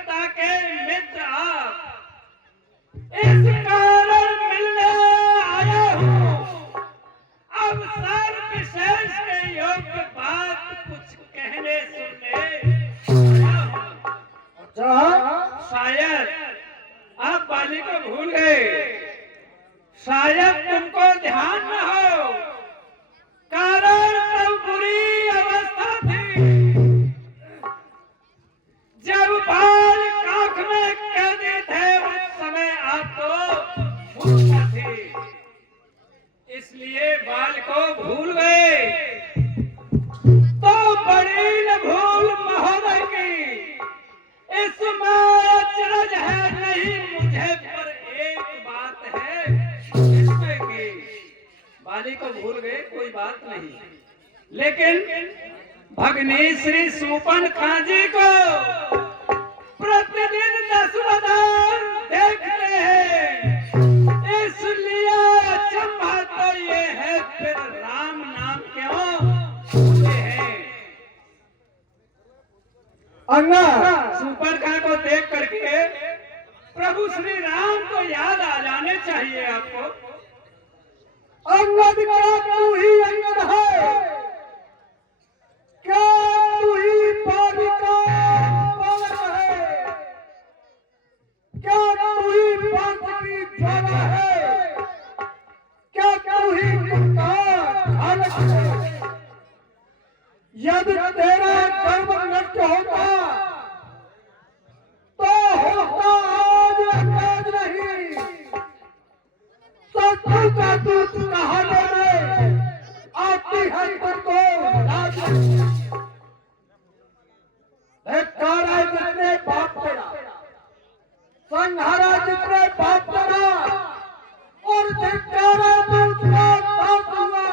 पिता के मित्र आप, इस कारण मिलने आया हूँ। अब सर विशेष के योग्य बात कुछ कहने सुनने आया हूँ। शायद आप बाली को भूल गए, शायद तुमको ध्यान न हो, कारण तब बुरी अवस्था थी जब बाल काख में कैदी थे। उस समय आप तो मूर्ख थे, इसलिए बाल को भूल गए। तो बड़ी न भूल महोदय की इसमें अचरज है नहीं मुझे, पर एक बात है इसमें कि बाली को भूल गए कोई बात नहीं, लेकिन भगनी श्री सूपन खाजी को प्रतिदिन 10 वरदान देखते हैं, इसलिए अचंभा तो ये है फिर राम नाम क्यों भूले हैं। अन्ना सूपन खां को देख करके प्रभु श्री राम को याद आ जाने चाहिए आपको। अंगद का तू ही अंगद है, क्या तू ही पानी का पालक है, क्या तू ही पंथ की ज्वाला है, क्या तू ही घालक है। यदि तेरा गर्व नष्ट होता तो होता आज अंदाज नहीं, शत्रु का दूत कहाने में आती है तुमको लाज नहीं। धिक्कारा जितने बाप तेरा, संहारा जितने बाप तेरा, और धिक्कारा दूसरा बाप हुआ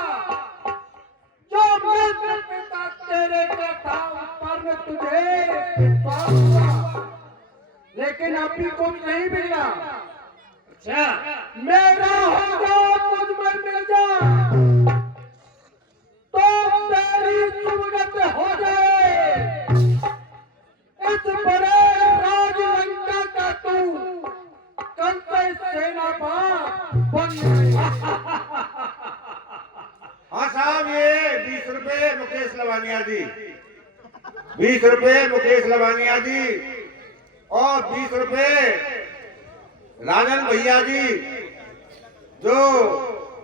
जो मैं पिता तेरे का था पर में तुझे विश्वास हुआ, लेकिन अभी कुछ नहीं मिला। अच्छा, मेरा होगा मुझ में मिल जा तो तेरी सुगत हो जाए। इस बड़े राज लंका का तू कंते सेना बन गया। हाँ साहब, ये 20 रुपए मुकेश लवानिया जी, 20 रुपए मुकेश लवानिया जी, और 20 रुपए राजन भैया जी जो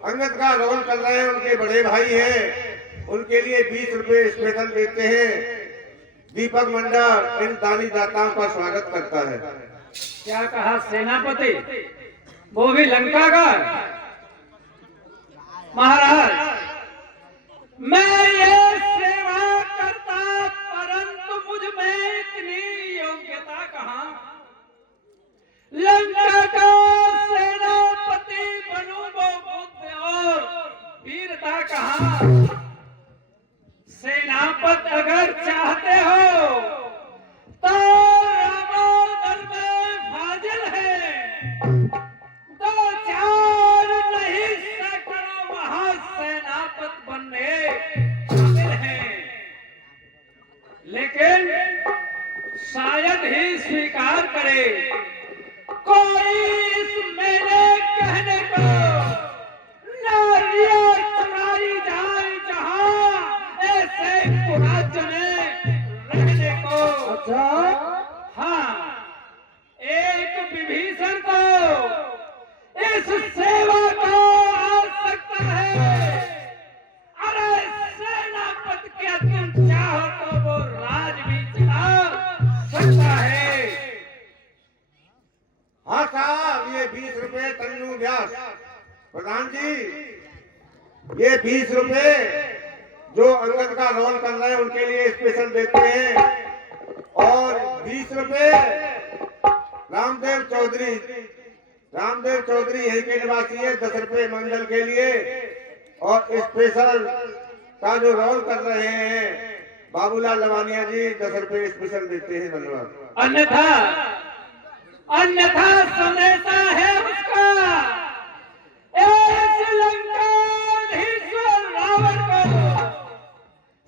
अंगद का रोल कर रहे हैं, उनके बड़े भाई हैं, उनके लिए 20 रुपए स्पेशल देते हैं। दीपक मंडल इन दानी दाताओं का स्वागत करता है। क्या कहा सेनापति, वो भी लंका का? महाराज, मैं ये सेवा करता परंतु मुझ में इतनी योग्यता कहाँ, लंका का सेनापति बनूं वो बुद्ध और वीरता कहाँ। सेनापति अगर चाहते हो तो रामोदर में फाजिल है, 2-4 नहीं सैकड़ों वहां सेनापति बनने शामिल हैं, लेकिन शायद ही स्वीकार करे कोई इस मेरे कहने को। नारियां चुराई जाए जहां ऐसे कुराज में रहने को। अच्छा, हाँ, एक विभीषण को इस सेवा को आ सकता है। अरे सेनापति क्या तुम चाहो तो वो राज भी चला सकता है। हाँ साहब, ये 20 रुपए तन्नू व्यास प्रधान जी, ये 20 रुपए जो अंगद का रोल कर रहे हैं उनके लिए स्पेशल देते हैं, और 20 रुपए रामदेव चौधरी यही के निवासी है, 10 रुपए मंडल के लिए, और स्पेशल का जो रोल कर रहे हैं बाबूलाल लवानिया जी 10 रुपए स्पेशल देते हैं। धन्यवाद। अन्यथा संदेशा है उसका, इस लंकाधीश्वर रावण को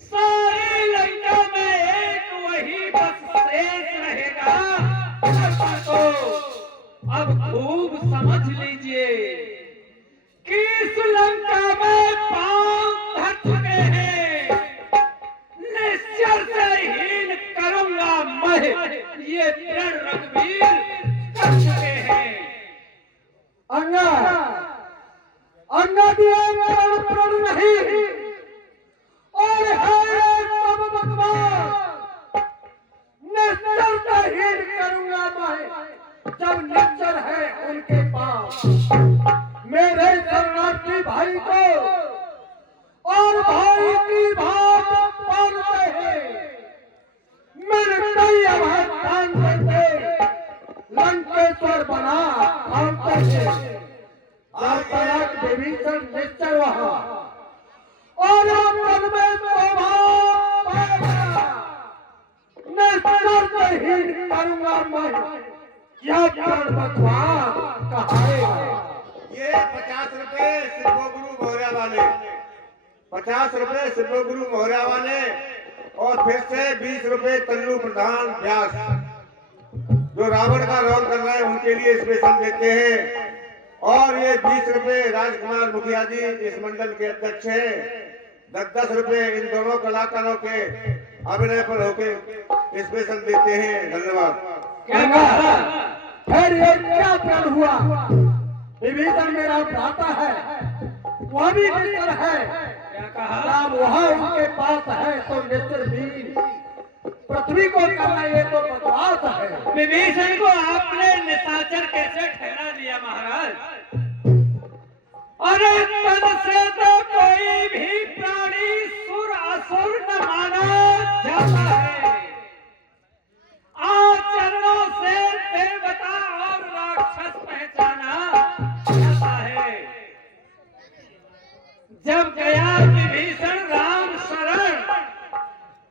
सारी लंका में एक वही बस शेष रहेगा खूब समझ लीजिए कि इस लंका में पांव धर चुके हैं, निश्चर से हीन करूंगा मैं, ये प्रण रघुवीर कर चुके हैं। अंगा अंगा दिया प्रण नहीं और है सब भगवान, निश्चर से हीन करूंगा मैं जब निश्चर है उनके पास। मेरे शरणार्थी भाई को और भाई की बात मानते हैं, मेरे कई अभान करते लंकेश्वर बना मानते हैं। तलाक विभीषण निश्चर वहां और मन में स्वभाव पाएगा, निश्चर से हीन करूंगा मैं, यह प्रण भगवान कहाएगा। ये 50 रुपए सिद्धो गुरु मोहरा वाले, 50 रुपए सिद्धो गुरु मोहरा वाले, और फिर से 20 रुपए तल्लू प्रधान व्यास जो रावण का रोल कर रहे हैं उनके लिए स्पेशल देते हैं। और ये 20 रुपए राजकुमार मुखिया जी इस मंडल के अध्यक्ष हैं, 10-10 रुपए इन दोनों कलाकारों के अभिनय पर होके स्पेशल देते हैं। धन्यवाद। क्या कहा? फिर ये क्या प्रण हुआ? विभीषण मेरा भ्राता है, वह भी निश्चर है, क्या कहा? राम वहाँ उनके पास है तो निश्चर भी पृथ्वी को करना ये तो बकवास है। विभीषण को आपने निशाचर कैसे ठहरा दिया महाराज? अरे तन से तो कोई भी प्राणी सुर असुर न माना जाता है, आचरणों से देवता और राक्षस पहचाना जाता है। जब गया विभीषण राम शरण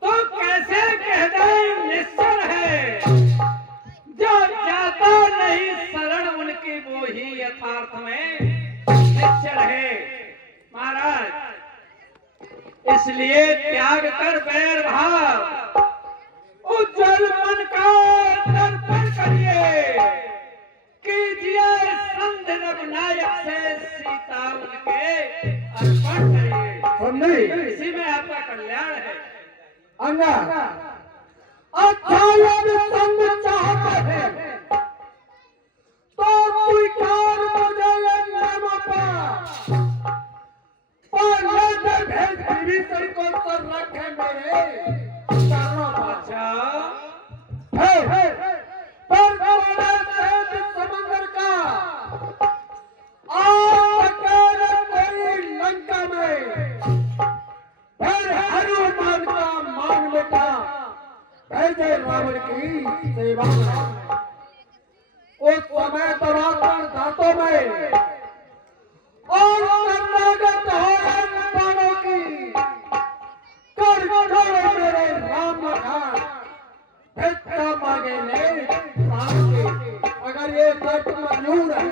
तो कैसे कह दें निश्चर है, जो जाता नहीं शरण उनकी वो ही यथार्थ में निश्चर है। महाराज इसलिए त्याग कर बैर भाव, उज्जवल मन का दर्पण करिए, कीजिए संध रघुनायक से सीता उनके अर्पण करिए, इसी में आपका कल्याण है। अंगा अच्छा यदि संग चाहते हैं तो स्वीकार मुझे ये नाम पहले भेज विभीषण को सर रखे मेरे चरणों पर। अच्छा पर समंदर का आज कोई लंका में फिर हनुमान का मान बेटा भेजे रावण की सेवा में। उस समय तरातन दांतों में और शरणागत हो प्राणों की कर छोड़े मेरे राम लखन, भिक्षा मांगे ने प्राण के। अगर ये शर्त मंजूर है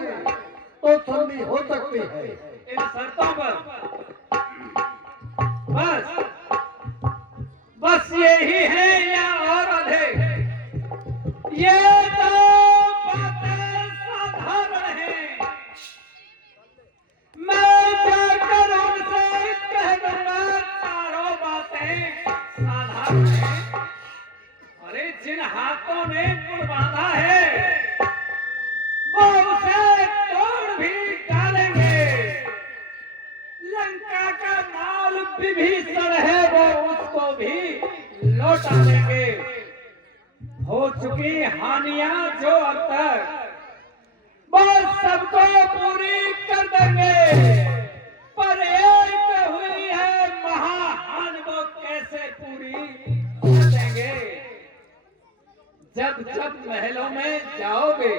तो संधि हो सकती है। इन शर्तों पर बस यही है या और अधिक? ये तो बातें साधारण हैं, मैं जाकर उनसे कह दूंगा चारों बातें साधारण हैं। अरे जिन हाथों ने पुल बांधा है वो उसे तोड़ भी डालेंगे, लंका का माल विभीषण है वो उसको भी लौटा देंगे। हो चुकी हानियां जो अब तक बस सबको पूरी कर देंगे, पर एक हुई है महाहानि, वो कैसे पूरी कर देंगे? जब जब महलों में जाओगे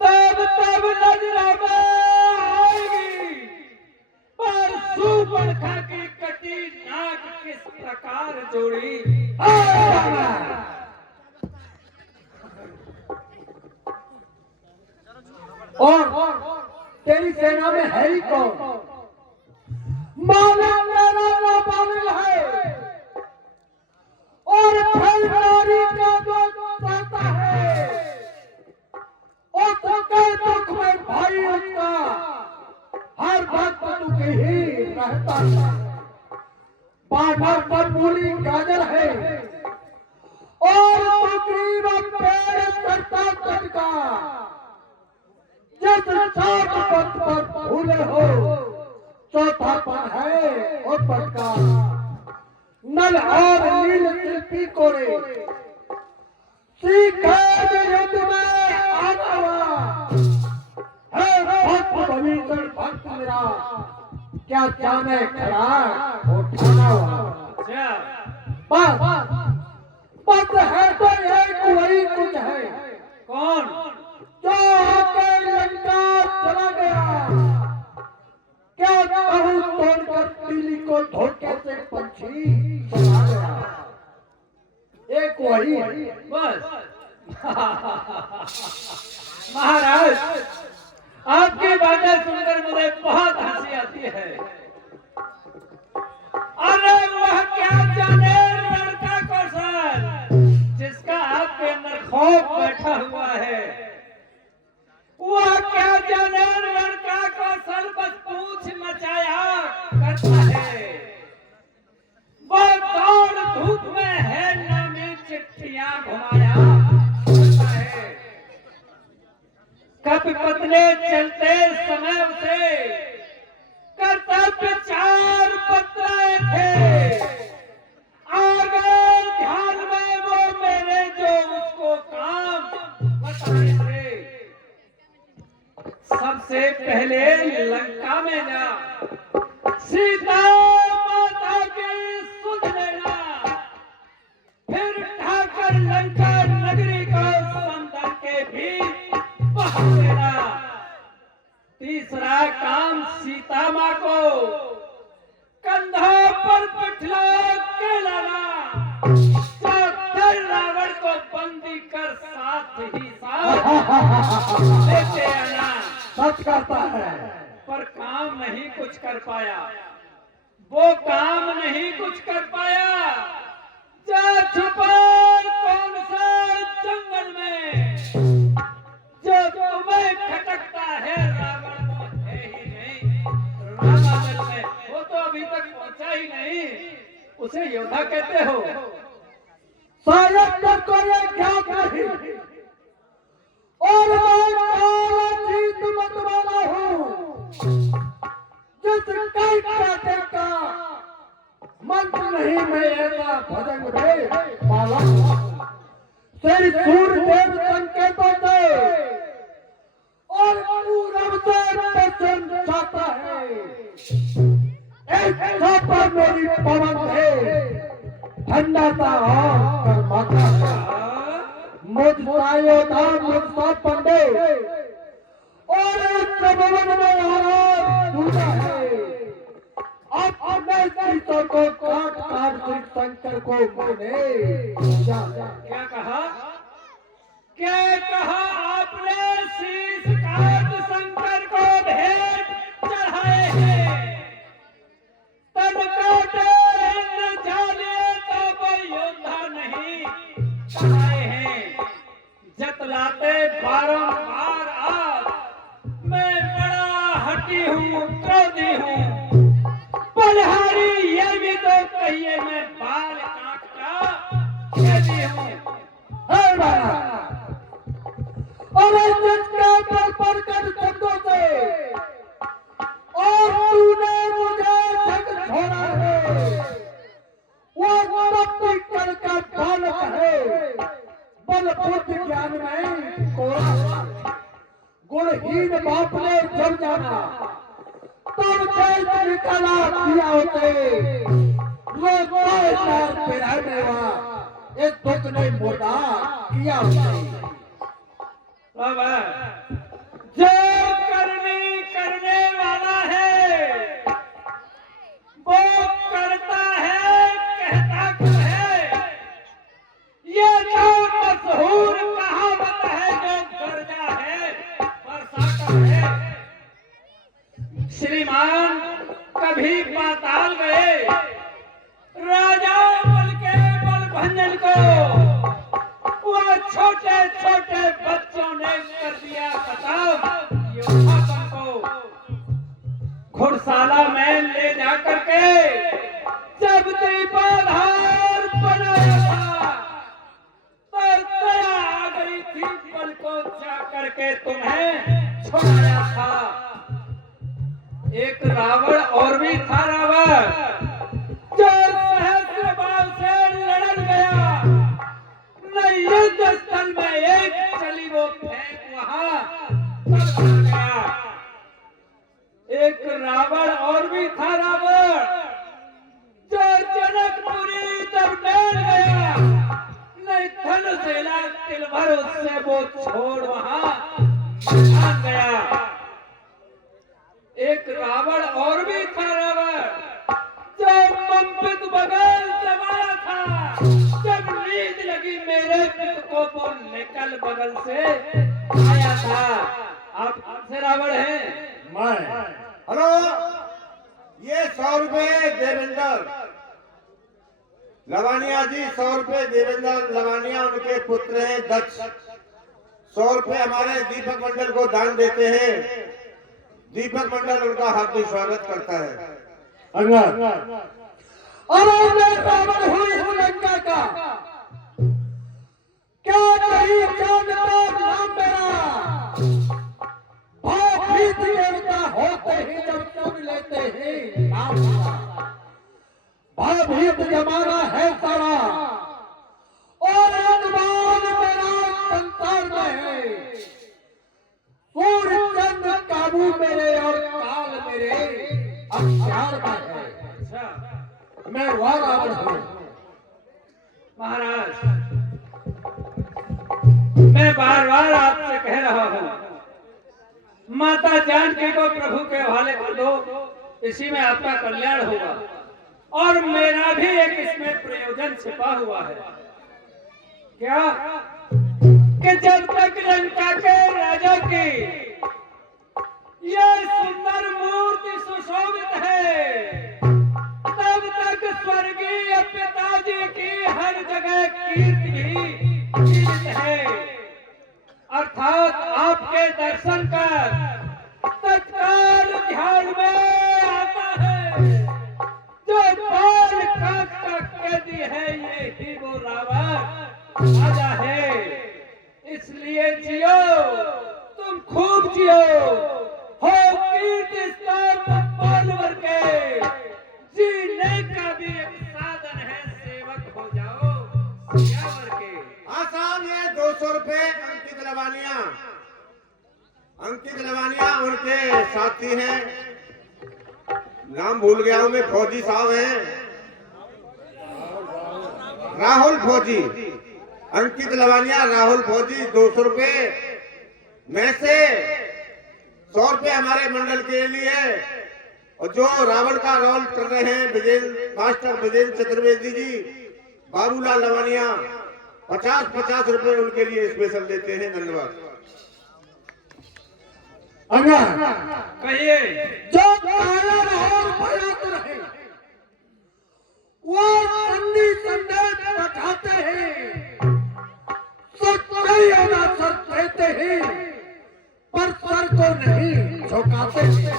तब तब नजरों में आएगी, पर सूर्पणखा की कटी नाक किस प्रकार जोड़ी। और तेरी सेना में है ही कौन? मालिक मेरा नाबालिग है और फलदारी का जो चाहता है उसका रहता है। बानर पर मूली गाजर है और तकरीबन पेड़ करता कटका। जिस चाट पथ पर भूले हो चौथापन है और पटका। नल और नील शिल्पी कोरे सीखे युद्ध में आना हुआ है। भक्त भविष्य भक्त मेरा क्या जाने खड़ा उठाना हुआ। अच्छा, बस बस है तो एक वही कुछ है कौन? जो आके लंका चला गया। क्या कहूँ तोड़कर पीली को धोखे से पंछी चला गया। एक वही है। बस महाराज, आपकी बातें सुनकर मुझे बहुत हंसी आती है। अरे वह क्या जाने लड़का कौशल जिसका आपके अंदर खौफ बैठा हुआ है। वह क्या जाने लड़का कौशल बस पूछ मचाया करता है। वह दौड़ धूप में है नामी चिट्ठियां घुमाया करता है। कब पतले चलते समय उसे कर्तव्य चार बतलाए थे। आगे ध्यान में वो मेरे जो उसको काम बताए थे। सबसे पहले लंका में जा सीता माता की सुध लेना, फिर ढाकर लंका नगरी को समंदर के बीच बहा देना। तीसरा काम सीता माँ को कंधों पर बिठा के लाना। चौथे रावण को बंदी कर साथ ही साथ लेते आना। सच कहता है। पर काम नहीं कुछ कर पाया। वो काम नहीं कुछ कर पाया। जा छुपा कौन से जंगल में जो तुम्हें खटकता है। रावण वो है ही नहीं रामायण में, वो तो अभी तक पहुंचा ही नहीं। उसे योद्धा कहते हो। शायद को ये ज्ञात नहीं और मैं काला जीत मत वाला हूँ। जिस कई काटे का मंत्र नहीं मैं ऐसा भजन में माला। श्री सूर्य देव संकेतों से और पूरब से पश्चिम जाता है। एक छापा मेरी पवन है ठंडा सा और गर्माता है। मुझसा योद्धा मुझसा पंडे और एक भवन में आराम दूजा है। अब अपने सीतों को काट काट श्री शंकर को मैंने पूजा। क्या कहा? क्या कहा आपने? शीश काट शंकर को भेंट चढ़ाए हैं। तब काटे इंद्र जाने तो कोई योद्धा नहीं चढ़ाए हैं। जतलाते बारंबार आप, मैं बड़ा हठी हूँ, क्रोधी हूँ। बलहारी ये भी तो कहिए मैं बाल काटता यदि हूँ। है बाबा अरे जिसके पर पड़कर शब्दों से और तूने मुझे जग छोड़ा है। वो तब कर का बालक है। बल बुद्धि ज्ञान में कोरा गुणहीन बाप ने जब जाना तब देश निकाला दिया होते। लोग पे रहने वाला एक दुख नहीं मोटा किया होते। अब जो करने वाला है वो करता है, कहता कुछ है। ये जो मशहूर कहावत है जो गर्जा है बरसाता है। श्रीमान कभी पाताल गए, राजा बल के बल भंजन को वह छोटे छोटे बच्चों ने कर दिया खत्म। योद्धापन को घुड़शाला में ले जा जाकर के जब दीपाधार बनाया था पर दया आ गई थी पल को जाकर के तुम्हें छुड़ाया था। एक रावण और भी था रावण जो सहस्त्र बाण से लड़ गया, न युद्ध स्थल में एक चली वो फेंक वहां पर आ गया। एक रावण और भी था रावण जो जनकपुरी तब डर गया, नहीं धनुषेला तिलभर उससे वो छोड़ वहां भाग गया। एक रावण और भी था रावण जो पंपित बगल दबाया था, जब नींद लगी मेरे पित को वो निकल बगल से आया था। आप से रावण है मैं। हेलो, ये 100 रुपए देवेंद्र लवानिया जी, 100 रुपए देवेंद्र लवानिया, उनके पुत्र हैं दक्ष। 100 रुपए हमारे दीपक मंडल को दान देते हैं। दीपक मंडल उनका हार्दिक स्वागत करता है। अरे मैं रावण हूँ इस लंका का, क्या नहीं जानता नाम मेरा। भयभीत देवता होते ही जब सुन लेते हैं नाम मेरा। भयभीत जमाना है सारा और अनमान मेरा संसार में है। सूर्य चंद्र काबू मेरे और काल मेरे अख्तियार में है। मैं वह रावण हूँ। महाराज, मैं बार बार आपसे कह रहा हूँ माता जानकी को प्रभु के हवाले कर दो, इसी में आपका कल्याण होगा। और मेरा भी एक इसमें प्रयोजन छिपा हुआ है। क्या कि जब तक लंका के राजा की यह सुंदर मूर्ति सुशोभित है, तब तक स्वर्गीय पिताजी की हर जगह कीर्ति भी जीवित है। अर्थात आपके दर्शन कर तत्काल ध्यान में आता है जो बाल काट के दी है, ये ही वो रावण राजा है। इसलिए जियो, तुम खूब जियो, हो कीर्ति स्तंभ के, जीने का भी एक साधन है, सेवक हो जाओ सियावर के। आसान है। 200 रुपए अंकित लवानिया, अंकित लवानिया उनके साथी हैं, नाम भूल गया हूं मैं, फौजी साहब हैं, राहुल फौजी। अंकित लवानिया, राहुल फौजी 200 रुपए में से 100 रुपए हमारे मंडल के लिए। और जो रावण का रोल कर रहे हैं विजय मास्टर विजय चतुर्वेदी जी, बाबूलाल लवानिया 50-50 रुपए उनके लिए स्पेशल देते हैं। धन्यवाद। कहिए। जो कारण और भयात रहे वो संधि संदेश बताते हैं, सच्चाई अनासर कहते हैं, पर सर को नहीं झुकाते हैं।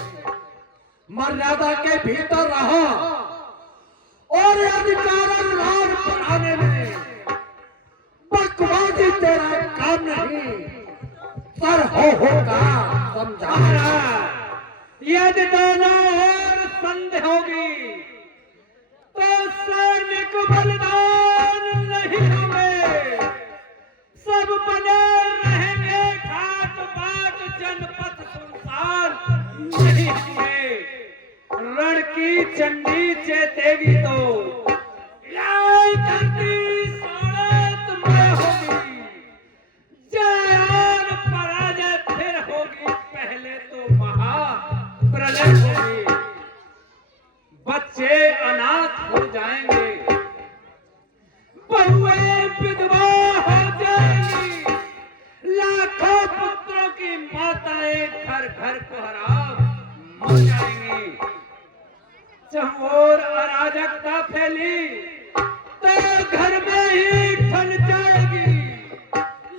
मर्यादा के भीतर रहा और अधिकार लाभ बढ़ाने में बकवादी तेरा काम नहीं। सर होगा समझा। यदि दोनों ओर संधि होगी तो सैनिक बलिदान नहीं होंगे, सब बने रहेंगे घाट बाट, जनपद सुनसान नहीं होंगे। रण की चंडी चेतेगी तो लाई धरती साड़त में होगी, जय और पराजय फिर होगी, पहले तो महाप्रलय होगी। बच्चे अनाथ हो जाएंगे, बहुएं विधवा हो जाएंगी, लाखों पुत्रों की माताएं घर घर कोहराम हो जाएंगी। चहुओर अराजकता फैली तो घर में ही ठन जाएगी।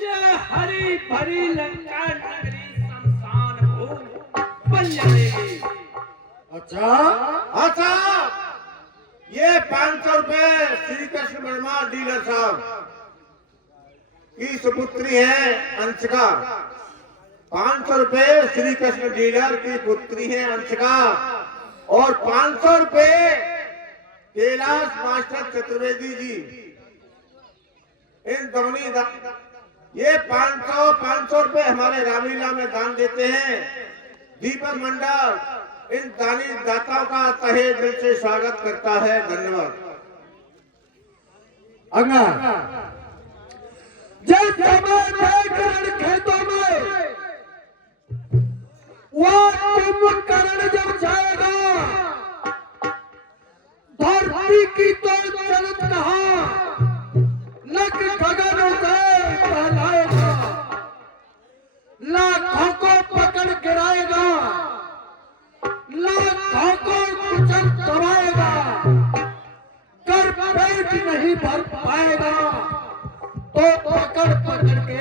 यह हरी भरी लंका नगरी शमशान भूमि बन जाएगी। अच्छा अच्छा ये 500 रुपए श्री कृष्ण वर्मा डीलर साहब की सुपुत्री है अंशिका। 500 रुपए श्री कृष्ण डीलर की पुत्री है अंशिका। और 500 रुपए कैलाश मास्टर चतुर्वेदी जी। इन दोनों ये 500 रुपए हमारे रामलीला में दान देते हैं। दीपक मंडल इन दानी दाताओं का तहे दिल से स्वागत करता है। धन्यवाद। अगला जिस समय खेतों में वो कुंभकर्ण जब जाएगा, धरती की तो जलत कहा लग गगन उसे पहलाएगा, लाखों को पकड़ गिराएगा, लाखों को कुचल दबाएगा, कर पेट नहीं भर पाएगा तो पकड़ पकड़ के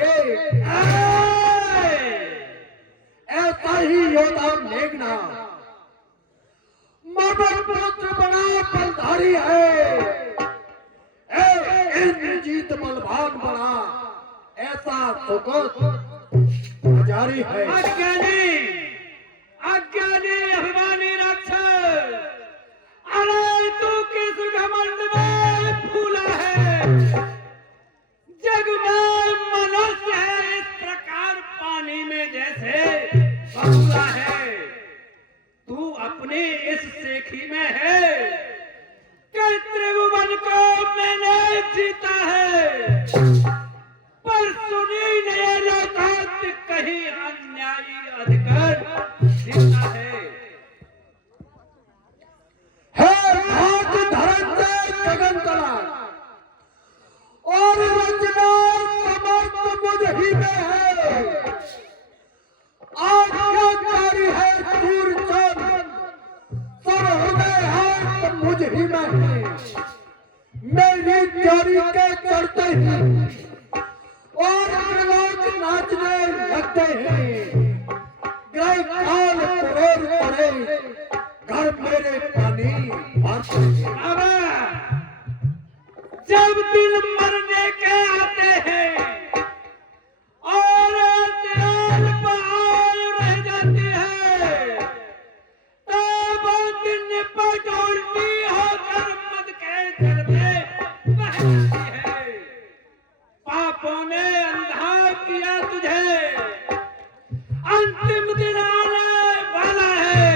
ऐसा ही योद्धा मेघना मदन पुत्र बना बलधारी है, इंद्रजीत बलवान बना ऐसा सुगत जारी है। अज्ञानी अभिमानी राक्षस, अरे तू किस घमंड में फूला है? जग में मनुष्य है इस प्रकार पानी में जैसे बगुला है। तू अपनी इस सेखी में है कि त्रिभुवन को मैंने जीता है, पर सुनी नहीं लोकांत कहीं अन्यायी अधिकार जीता है। भाग धरम से गगन तला और रचना समस्त मुझ ही में है। आज्ञाकारी है सूर्यचंद्र, सब हृदय है मुझ ही में है। मेरी प्यारी के चढ़ते ही और लोग नाचने लगते हैं। ग्रह काल करोड़ पड़े घर मेरे पानी भरते हैं। जब दिन मरने के आते हैं और तेल पहाड़ रह जाती है, तब दिन पर उल्टी होकर मद के जल में बह जाती है। पापों ने अंधा किया तुझे, अंतिम दिन आने वाला है,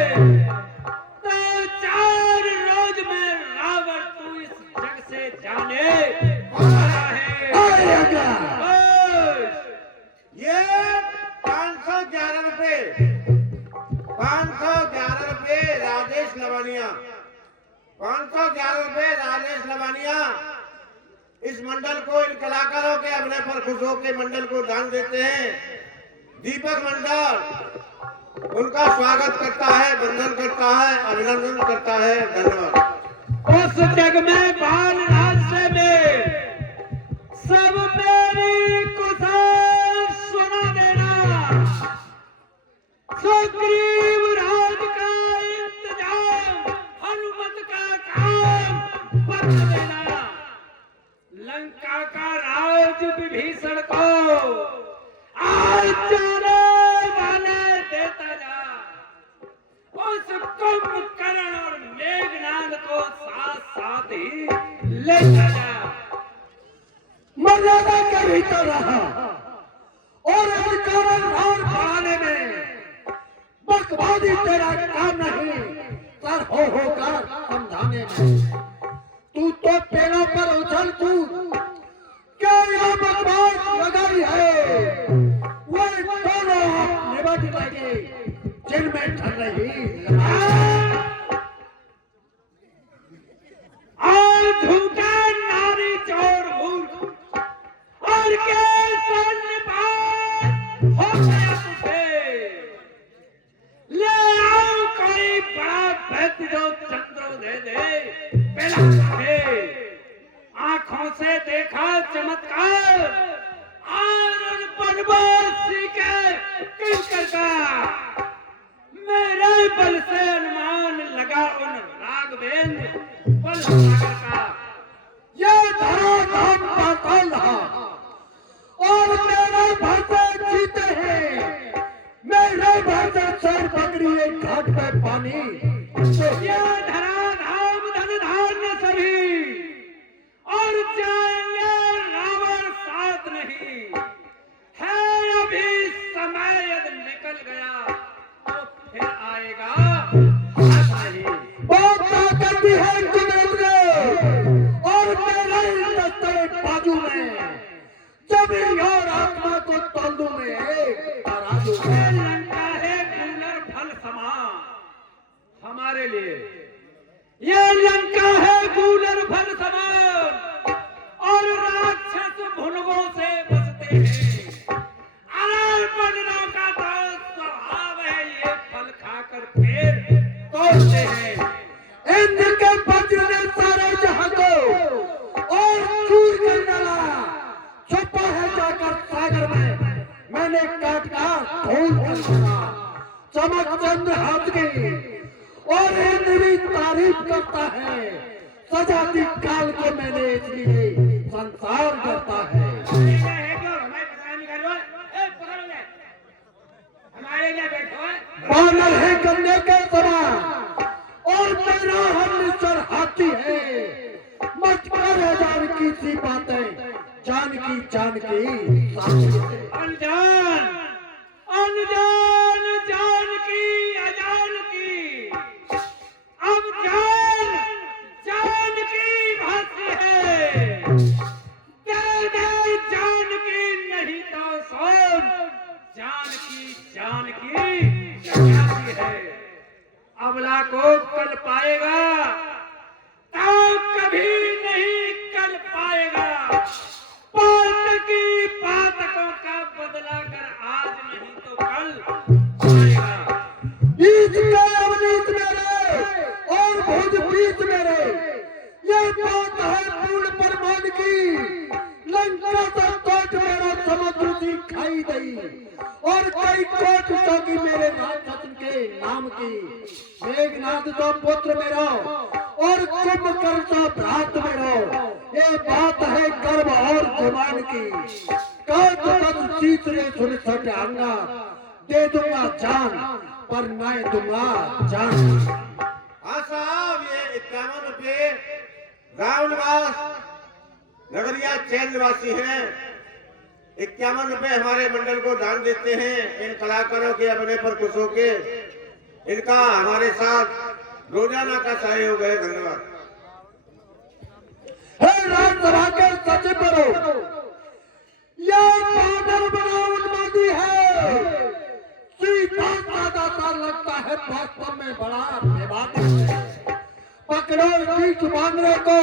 तो 4 रोज में रावण तू इस जग से जाने वाला है। ये 511 रुपए 511 रुपए राजेश लवानिया 511 रुपए राजेश लवानिया इस मंडल को, इन कलाकारों के अभिनय पर खुश होकर मंडल को दान देते हैं। दीपक मंडल उनका स्वागत करता है, वंदन करता है, अभिनंदन करता है। धन्यवाद। उस जग में बाल रास्ते में सब मेरी कुशल सुना देना। सुग्रीव राज का इंतजाम, हनुमत का काम बता देना। लंका का राज विभीषण को आज जाने वाले देता जा। उस कुंभकर्ण और मेघनाद को साथ साथ ही लेता जा। मर्यादा के भीतर रहा और अधिकार भार बढ़ाने में बकवादी तेरा काम नहीं, सर होकर समझाने में। तू तो पेड़ों पर उछल तू क्या यह बकवास लगाई है? वो दोनों निबट लगे जिनमें ठन रही और झूठा नारी चोर मूर्ख और के सन्निपात हो गया तुझे। ले आओ कोई बड़ा वैद्य जो चंद्रो दे दे पहला है। आंखों से देखा चमत्कार और उन बनवासी के किंकर का मेरे बल से अनुमान लगा। उन राघवेंद्र बल में पानी। ये धराधाम धन धान्य सभी और जाएंगे रावण साथ नहीं है। अभी समय यदि निकल गया तो फिर आएगा साथ नहीं। बहुत ताकत है कुदरत में और मेरे दस्ते बाजू में, जब और आत्मा को तंदू में एक तराजू ये में। लंका है कूलर फल समान हमारे लिए। ये लंका है कूलर फल समान और राक्षस भुनगों से बसते हैं। अनारपटना का तो स्वभाव है ये फल खाकर पेट तोड़ते हैं। इंद्र के वज्र ने सारे जहां को और चूर कर डाला, छुपा है जाकर सागर में, मैंने काट काट धूल कर डाला। चमक चंद्र हाथ की और इंद्र भी तारीफ करता है, सजा दी काल को मैंने इसलिए संसार करता है। बानर है गन्ने के समान और मेरा हम निश्चर हाथी है। मत कर जानकी सी बातें, जानकी जानकी अनजान अनजान जान की अजान की अब जान जान की भाषी है। दे दे जान की नहीं तो सोन जान की प्यासी है। अबला को कल पाएगा तो कभी नहीं कल पाएगा। पातकी पातकों का बदला कर आज नहीं तो कल पाएगा। बीच के अवनीत मेरे और भुज बीच मेरे, ये बात है पूर्ण परमान की। लंका का कोट मेरा समुद्र सी खाई गई और कई कोट चौकी मेरे राक्षस के नाम की। मेघनाथ का पुत्र मेरा और कुंभकर्ण का भ्रात मेरा, ये बात है गर्व और गुमान की। काट तीसरे सुन सट अंगा, दे दूंगा जान पर न दूंगा जान। हाँ साहब, ये 51 रुपये गाँव निवास नगरिया चैन निवासी हैं। 51 रुपये हमारे मंडल को दान देते हैं। इन कलाकारों के अपने पर खुश होके इनका हमारे साथ रोजाना का सहयोग है। धन्यवाद। हे राज्यसभा के सचिव बनो, यह बादल बना उन्मादी है। सीधा सादा सा लगता है, वास्तव में बड़ा विवादी है। पकड़ो बीच बांधने को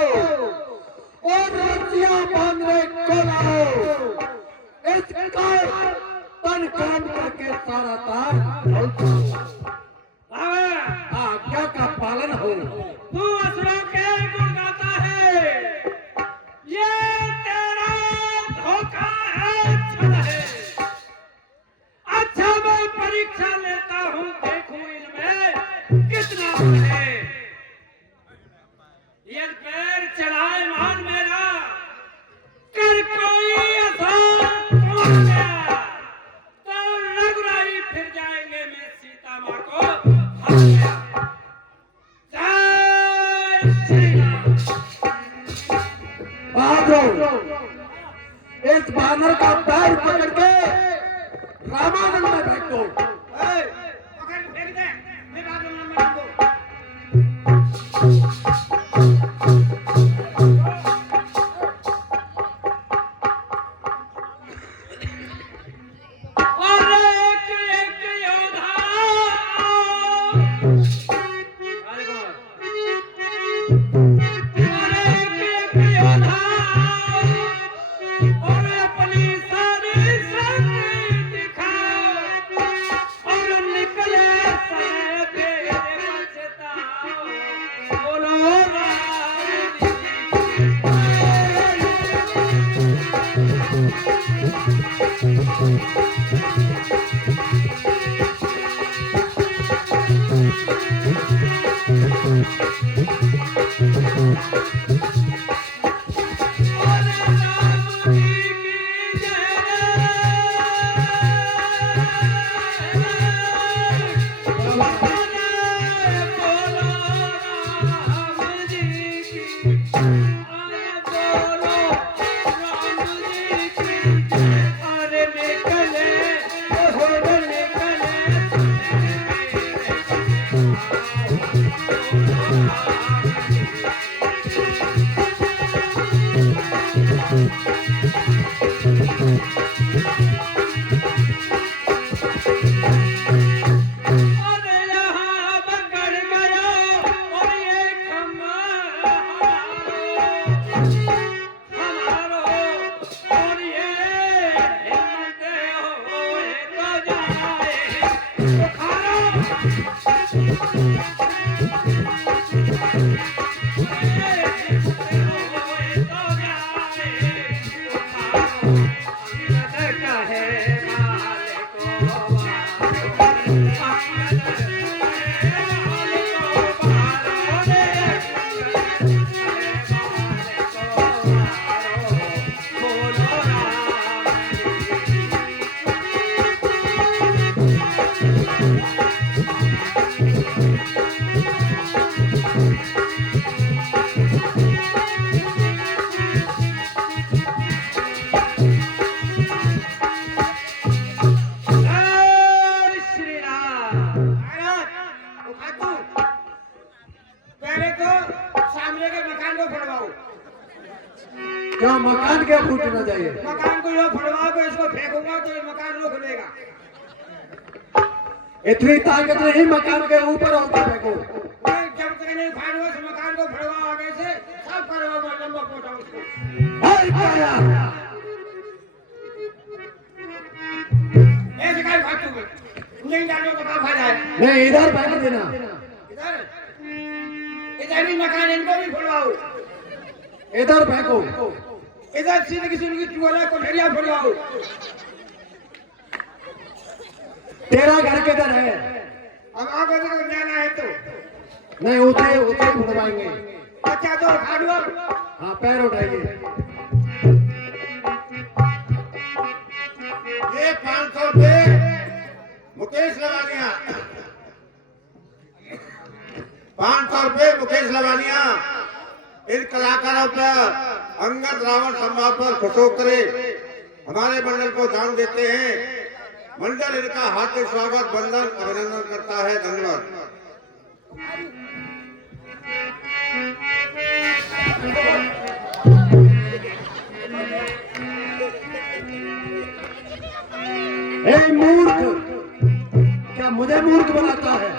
और रस्सियां बांधने को लाओ। इसका तन काम करके सारा तार आज्ञा का पालन हो। तू असुरों के गुण गाता है, ये तेरा धोखा है, छल है। अच्छा मैं परीक्षा लेता हूँ, देखूं इनमें कितना बल है। ये पैर चलाए मान मेरा कर कोई आसान तोड़ गया तो रघुराई फिर जाएंगे। मैं सीता माँ को हर गया। जय श्री राम। बहादुर, इस बानर का पैर पकड़ के रामायण में फेंको। पकड़ फेंक दे, मैं बाद में मारूंगा। और एक योद्धा और एक योद्धा और अपनी सारी शक्ति दिखाओ और निकले समय तेरे बचताओ। बोलो राम। तो खाना क्या मकान क्या फूटना चाहिए? मकान को यो फड़वा को इसको फेंकूंगा तो ये मकान रोक लेगा। इतनी ताकत नहीं मकान के ऊपर होता फेंको। मैं जब तक नहीं फाड़ूंगा इस मकान को फड़वा आगे से सब करवाऊंगा लंबा पोटा उसको। हाय पाया ऐसे काय फाटूंगा नहीं डालो तो काम आ जाए। नहीं इधर फेंक देना। इधर इधर भी मकान इनको भी फड़वाओ। इधर फेंको। इधर सीधे किसी की चूल्हा को ढेरिया फड़वाओ। तेरा घर किधर है? अब आगे को जाना है तो नहीं उठे उठे फुटवाएंगे। अच्छा तो फाड़वा हाँ पैर उठाइए। ये 500 रुपए मुकेश लवानिया, 500 रुपए मुकेश लवानिया इन कलाकारों पर अंगद रावण संवाद पर खुश होकर हमारे मंडल को दान देते हैं। मंडल इनका हार्दिक स्वागत वंदन अभिनंदन करता है। धन्यवाद। ए मूर्ख, क्या मुझे मूर्ख बनाता है?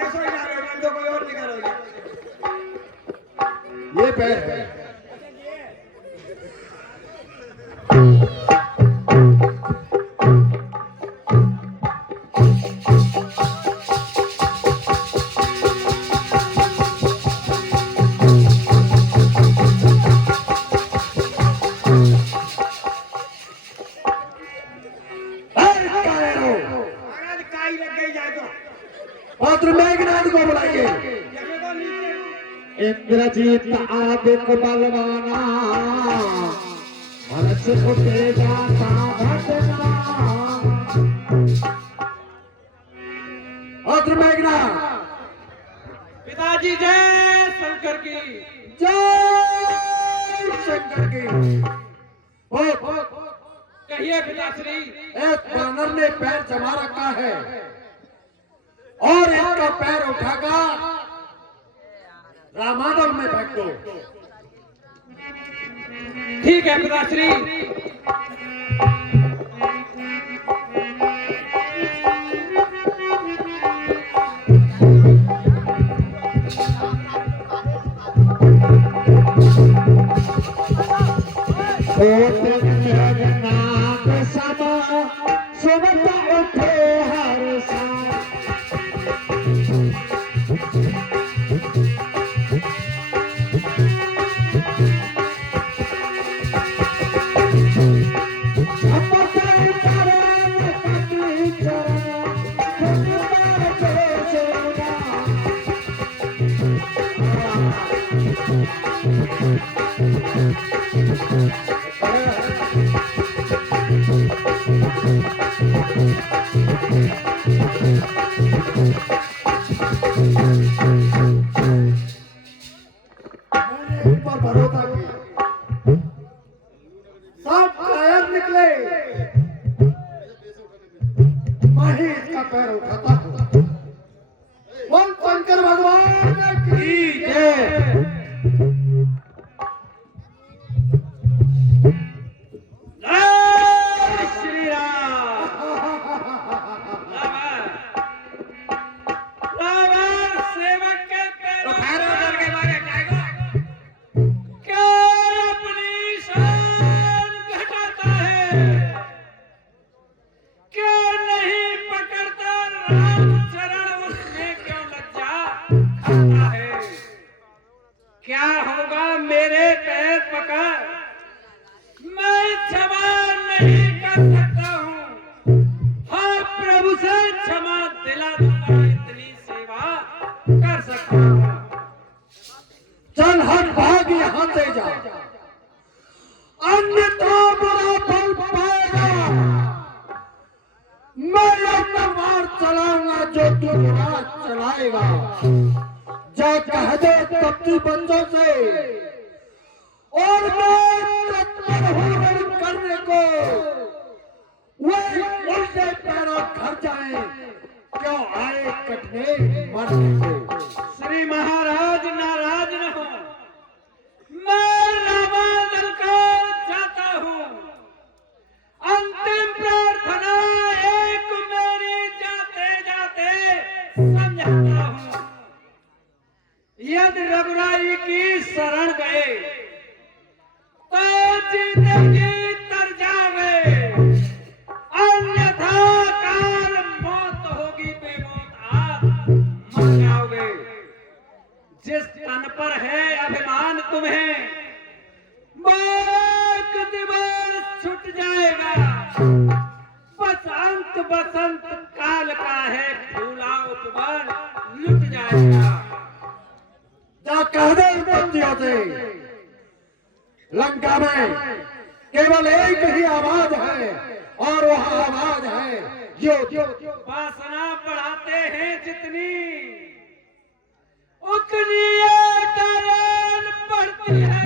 ऐसा ही जा रहे हो तो कोई और नहीं करोगे। ये पैर है। महाराज काई लग गई जाए तो पात्र मेघनाथ को बुलाइए। जगह को नीचे इंद्रजीत आदिक बलवाना हर्ष उठेगा घटना। पात्र मेघनाथ पिताजी जय शंकर की। जय शंकर की। ओ, कहिए पिताश्री। एक बानर ने पैर जमा रखा है और इसका पैर उठाकर रामानव में फेंक दो। ठीक है पिताश्री। मेघनाथ समा सुबह उठे हर साल। ऊपर भरोसा किया, सब कायर निकले। मैं ही इसका पैर उठाता हूँ। बोल शंकर भगवान की जय। जय श्री राम। रावण सेवक के पैरों पैरों के मारे जाएगा। क्या अपनी शान घटाता है? क्या नहीं राम चरण उसमें क्यों लज्जा खाता है? क्या होगा मेरे पैर पकड़, मैं क्षमा नहीं कर सकता हूँ। हाँ प्रभु से क्षमा दिला दूंगा, इतनी सेवा कर सकता हूँ। चल हट, भाग यहाँ से जा, अन्यथा बुरा फल पाएगा। मैं यह तलवार चलाऊंगा जो तू रात चलाएगा। जा कह दे तप्ती बंदों से, और मैं तत्पर हूँ रण करने को। वे उल्टे पैरों घर जाए, क्यों आए कटने मरने को। श्री महाराज नाराज न हो, मैं रामादल को जाता हूँ। अंतिम प्रार्थना एक मेरी जाते जाते समझाता हूँ। यदि रघुराई की शरण गए तो जिंदगी तर जावे, अन्यथा काल मौत होगी बेमौत आप मर जाओगे। जिस तन पर है अभिमान तुम्हें, वो एक दिवस छूट जाएगा। बसंत बसंत काल का है, फूला उपवन लुट जाएगा। जा कह दे बंदियों से, लंका में केवल एक ही आवाज है, और वह आवाज है युद्ध। वासना बढ़ाते हैं जितनी, उतनी ये डरेन बढ़ती है।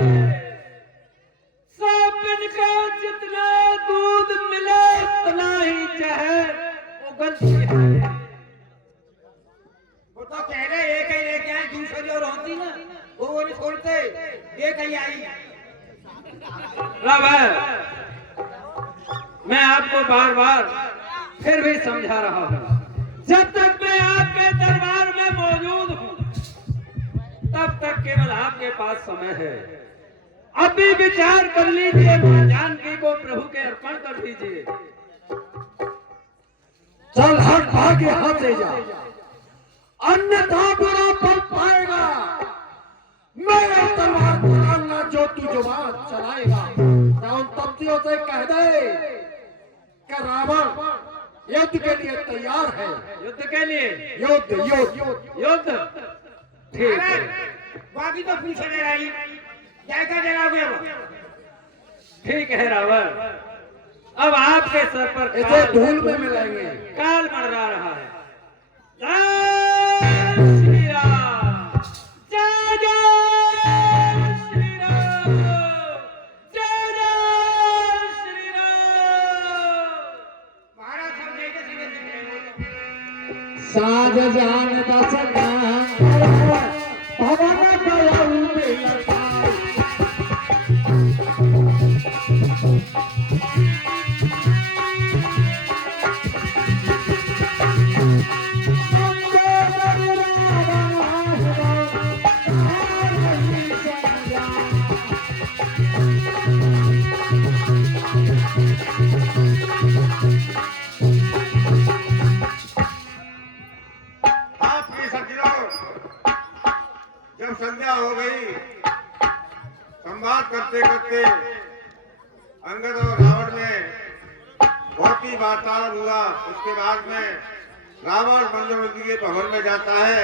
सब इनको जितना दूध मिले उतना ही जहर उगलती है। वो तो पहले एक ही लेके आए, दूसरी और होती ना, वो नहीं छोड़ते, एक ही आई। रावण, मैं आपको बार बार फिर भी समझा रहा हूँ, जब तक मैं आपके दरबार में मौजूद हूँ तब तक केवल आपके पास समय है। अभी विचार कर लीजिए, मां जानकी को प्रभु के अर्पण कर दीजिए। चल हट, भाग यहाँ से जा, अन्यथा बुरा फल पाएगा। मैं तलवार चलाऊंगा जो तू जुबान चलाएगा। उन तप्तियों से कह दे कि रावण युद्ध के लिए तैयार है। युद्ध के लिए? युद्ध युद्ध युद्ध, ठीक है। बाकी तो पूछे नहीं रही, जाएगा जलाओगे वो। ठीक है रावण, अब आपके सर पर इसे धूल में मिलाएंगे। काल मंडरा रहा है। जय श्री राम, जय जय श्री राम, जय जय श्री राम। महाराज सब जय के सिरे दिख रहे हो। साज जान दसना भवन कलऊ में आपकी सज्जनों, जब संध्या हो गई, संवाद करते करते अंगद और रावण में बहुत ही वार्तालाप हुआ। उसके बाद में रावण मंदोदरी के भवन में जाता है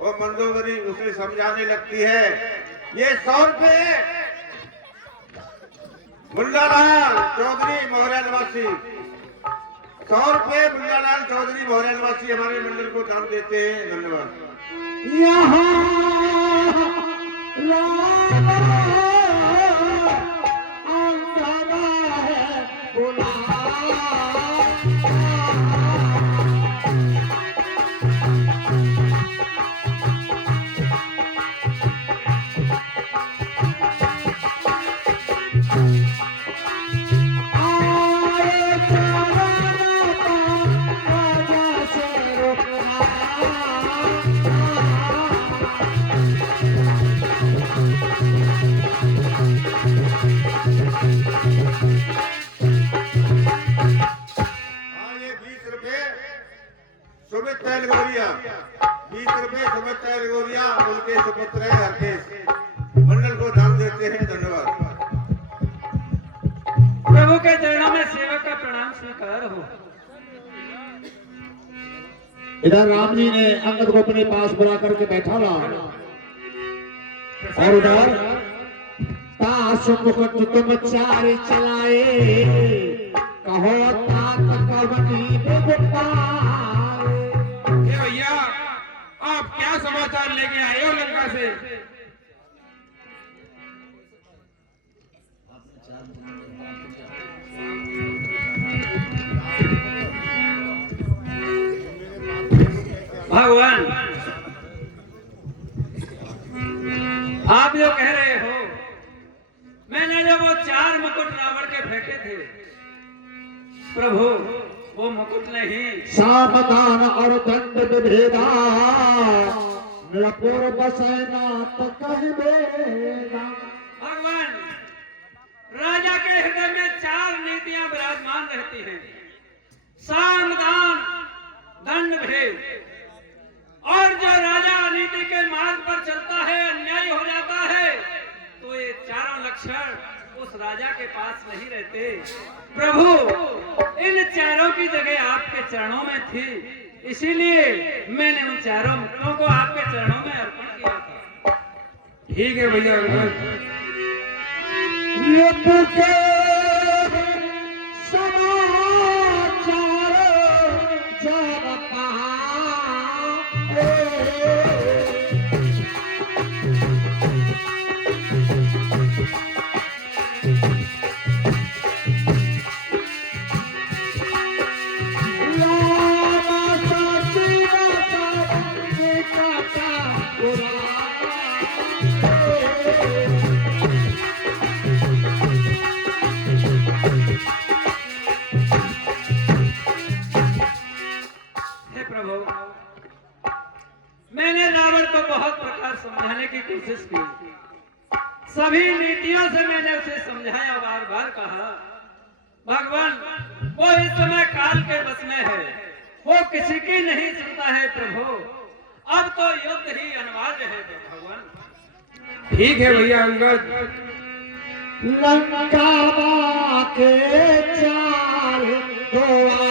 और मंदोदरी उसे समझाने लगती है, ये 100 रुपये मुंडालाल चौधरी मोहरा निवासी, 100 रुपये मुंडालाल चौधरी मोहरा निवासी हमारे मंदिर को दान देते हैं। धन्यवाद। यहाँ समझता गोरिया 20 रुपए समझता है गोरिया बोल के सुपुत्र है हरकेश मंडल को दान देते हैं। धन्यवाद। प्रभु के चरणों में सेवक का प्रणाम स्वीकार हो। इधर राम जी ने अंगद को अपने पास बुला करके बैठा रहा और उधर ताश मुकुट तुम चार चलाए कहो तात कवनी बेगुतारे। भैया आप क्या समाचार लेके आए हो लंका से? भगवान आप जो कह रहे हो, मैंने जो वो 4 मुकुट रावण के फेंके थे प्रभु, वो मुकुट नहीं, सावधान और दंड विभेदा नरपुर बसैना तो कहबेना। भगवान राजा के हृदय में 4 नीतियां विराजमान रहती हैं, साम दान दंड भेद। और जो राजा अनीति के मार्ग पर चलता है, अन्याय हो जाता है, तो ये चारों लक्षण उस राजा के पास नहीं रहते। प्रभु इन चारों की जगह आपके चरणों में थी, इसीलिए मैंने उन चारों मुकुटों को आपके चरणों में अर्पण किया था। ठीक है भैया। रिपु के समाचार जब पाए हे प्रभु, मैंने रावण को बहुत प्रकार समझाने की कोशिश की, सभी नीतियों से मैंने उसे समझाया, बार बार कहा। भगवान वो इस समय काल के बस में है, वो किसी की नहीं सुनता है प्रभु। अब तो युद्ध ही अनिवार्य है भगवान। ठीक है भैया अंगद। लंका के चार द्वारा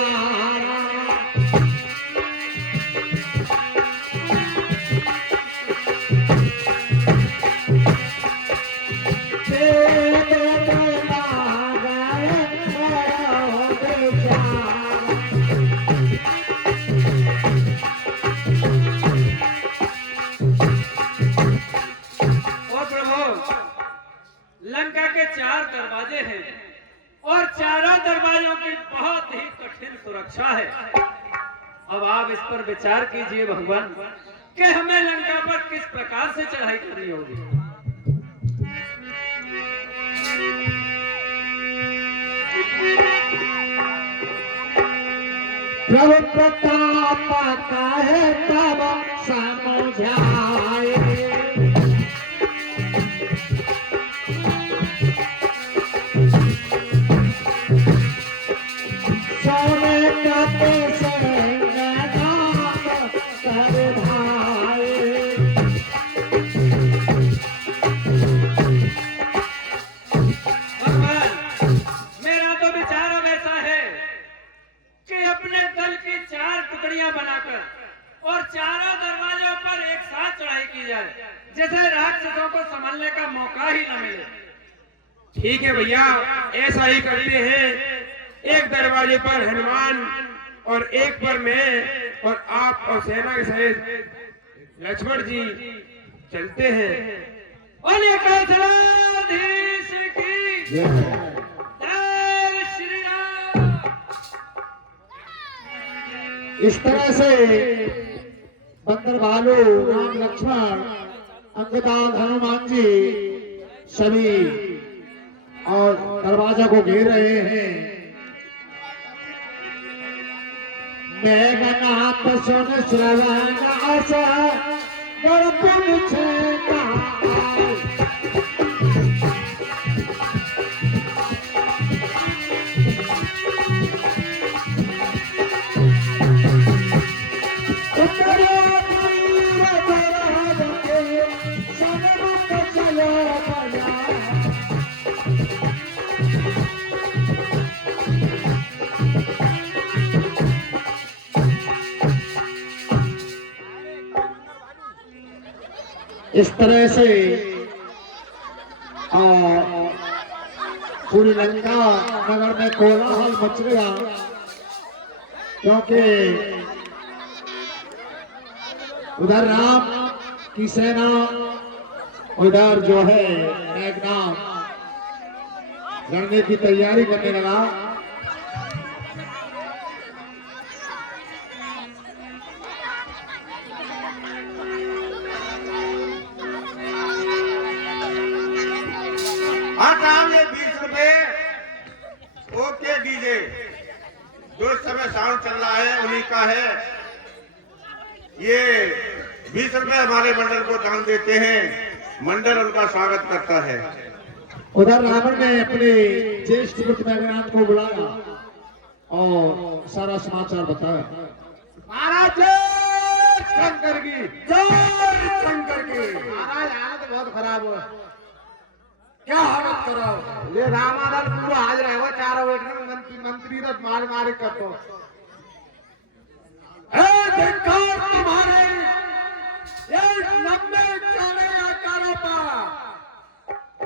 लंका के 4 दरवाजे हैं और चारों दरवाजों की बहुत ही कठिन सुरक्षा है। अब आप इस पर विचार कीजिए भगवान कि हमें लंका पर किस प्रकार से चढ़ाई करनी होगी। प्रभु प्रताप का है तब समझाए सोने का पैसे कर भाई। भगवान मेरा तो विचार अब ऐसा है कि अपने दल की 4 टुकड़ियां बनाकर और चारों दरवाजों पर एक साथ चढ़ाई की जाए, जिसे राक्षसों को संभलने का मौका ही न मिले। ठीक है भैया, ऐसा ही करते हैं। एक दरवाजे पर हनुमान और एक पर मैं और आप और सेना के सहित लक्ष्मण जी चलते हैं। बोलिए कौशलाधीश की जय श्री राम। इस तरह से बंदर भालू राम लक्ष्मण अंगदान हनुमान जी सभी और दरवाजा को घेर रहे हैं। मेघनाथ सुन श्रवण आशा दर्पण छेका इस तरह से पूरी लंका नगर में कोलाहल मच गया, क्योंकि उधर राम की सेना, उधर जो है मेघनाद लड़ने की तैयारी करने लगा। ये 20 रुपए ओके डीजे, जो इस समय साउंड चल रहा है उन्हीं का है। ये 20 रुपए हमारे मंडल को दान देते हैं, मंडल उनका स्वागत करता है। उधर रावण ने अपने ज्येष्ठ पुत्र मेघनाद को बुलाया और सारा समाचार बताया। महाराज जय शंकर की, जय शंकर की। महाराज हालत बहुत खराब हुआ। क्या हालत खराब? ये रामादल पूरा हाजिर है, वो चारों वेटर मंत्री तो मार मार करतो। धिक्कार तुम्हारे ये 90 चाले आकारों पर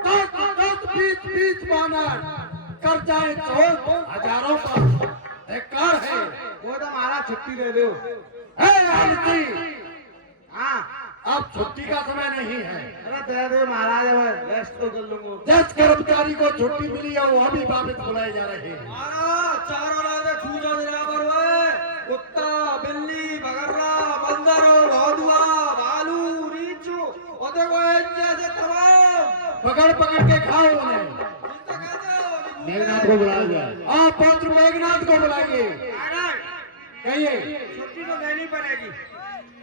10-20 बानर कर जाए तो हजारों पर धिक्कार है। वो तो महाराज छुट्टी दे दो। हाँ, अब छुट्टी का समय नहीं है। अरे दे दो महाराज, रेस्ट तो कर लूंगा। 10 कर्मचारी को छुट्टी मिली है, वो अभी वापस बुलाए जा रहे हैं। महाराज चारों राजा छूजा देना परवाए, कुत्ता, बिल्ली, बगररा, बंदर, भौदुआ, भालू, रीछू, और देखो जैसे तमाम पकड़ पकड़ के खाओ उन्हें। मेघनाद को बुलाया जाए। आप पुत्र मेघनाद को बुलाइए। कहिए। छुट्टी तो देनी पड़ेगी।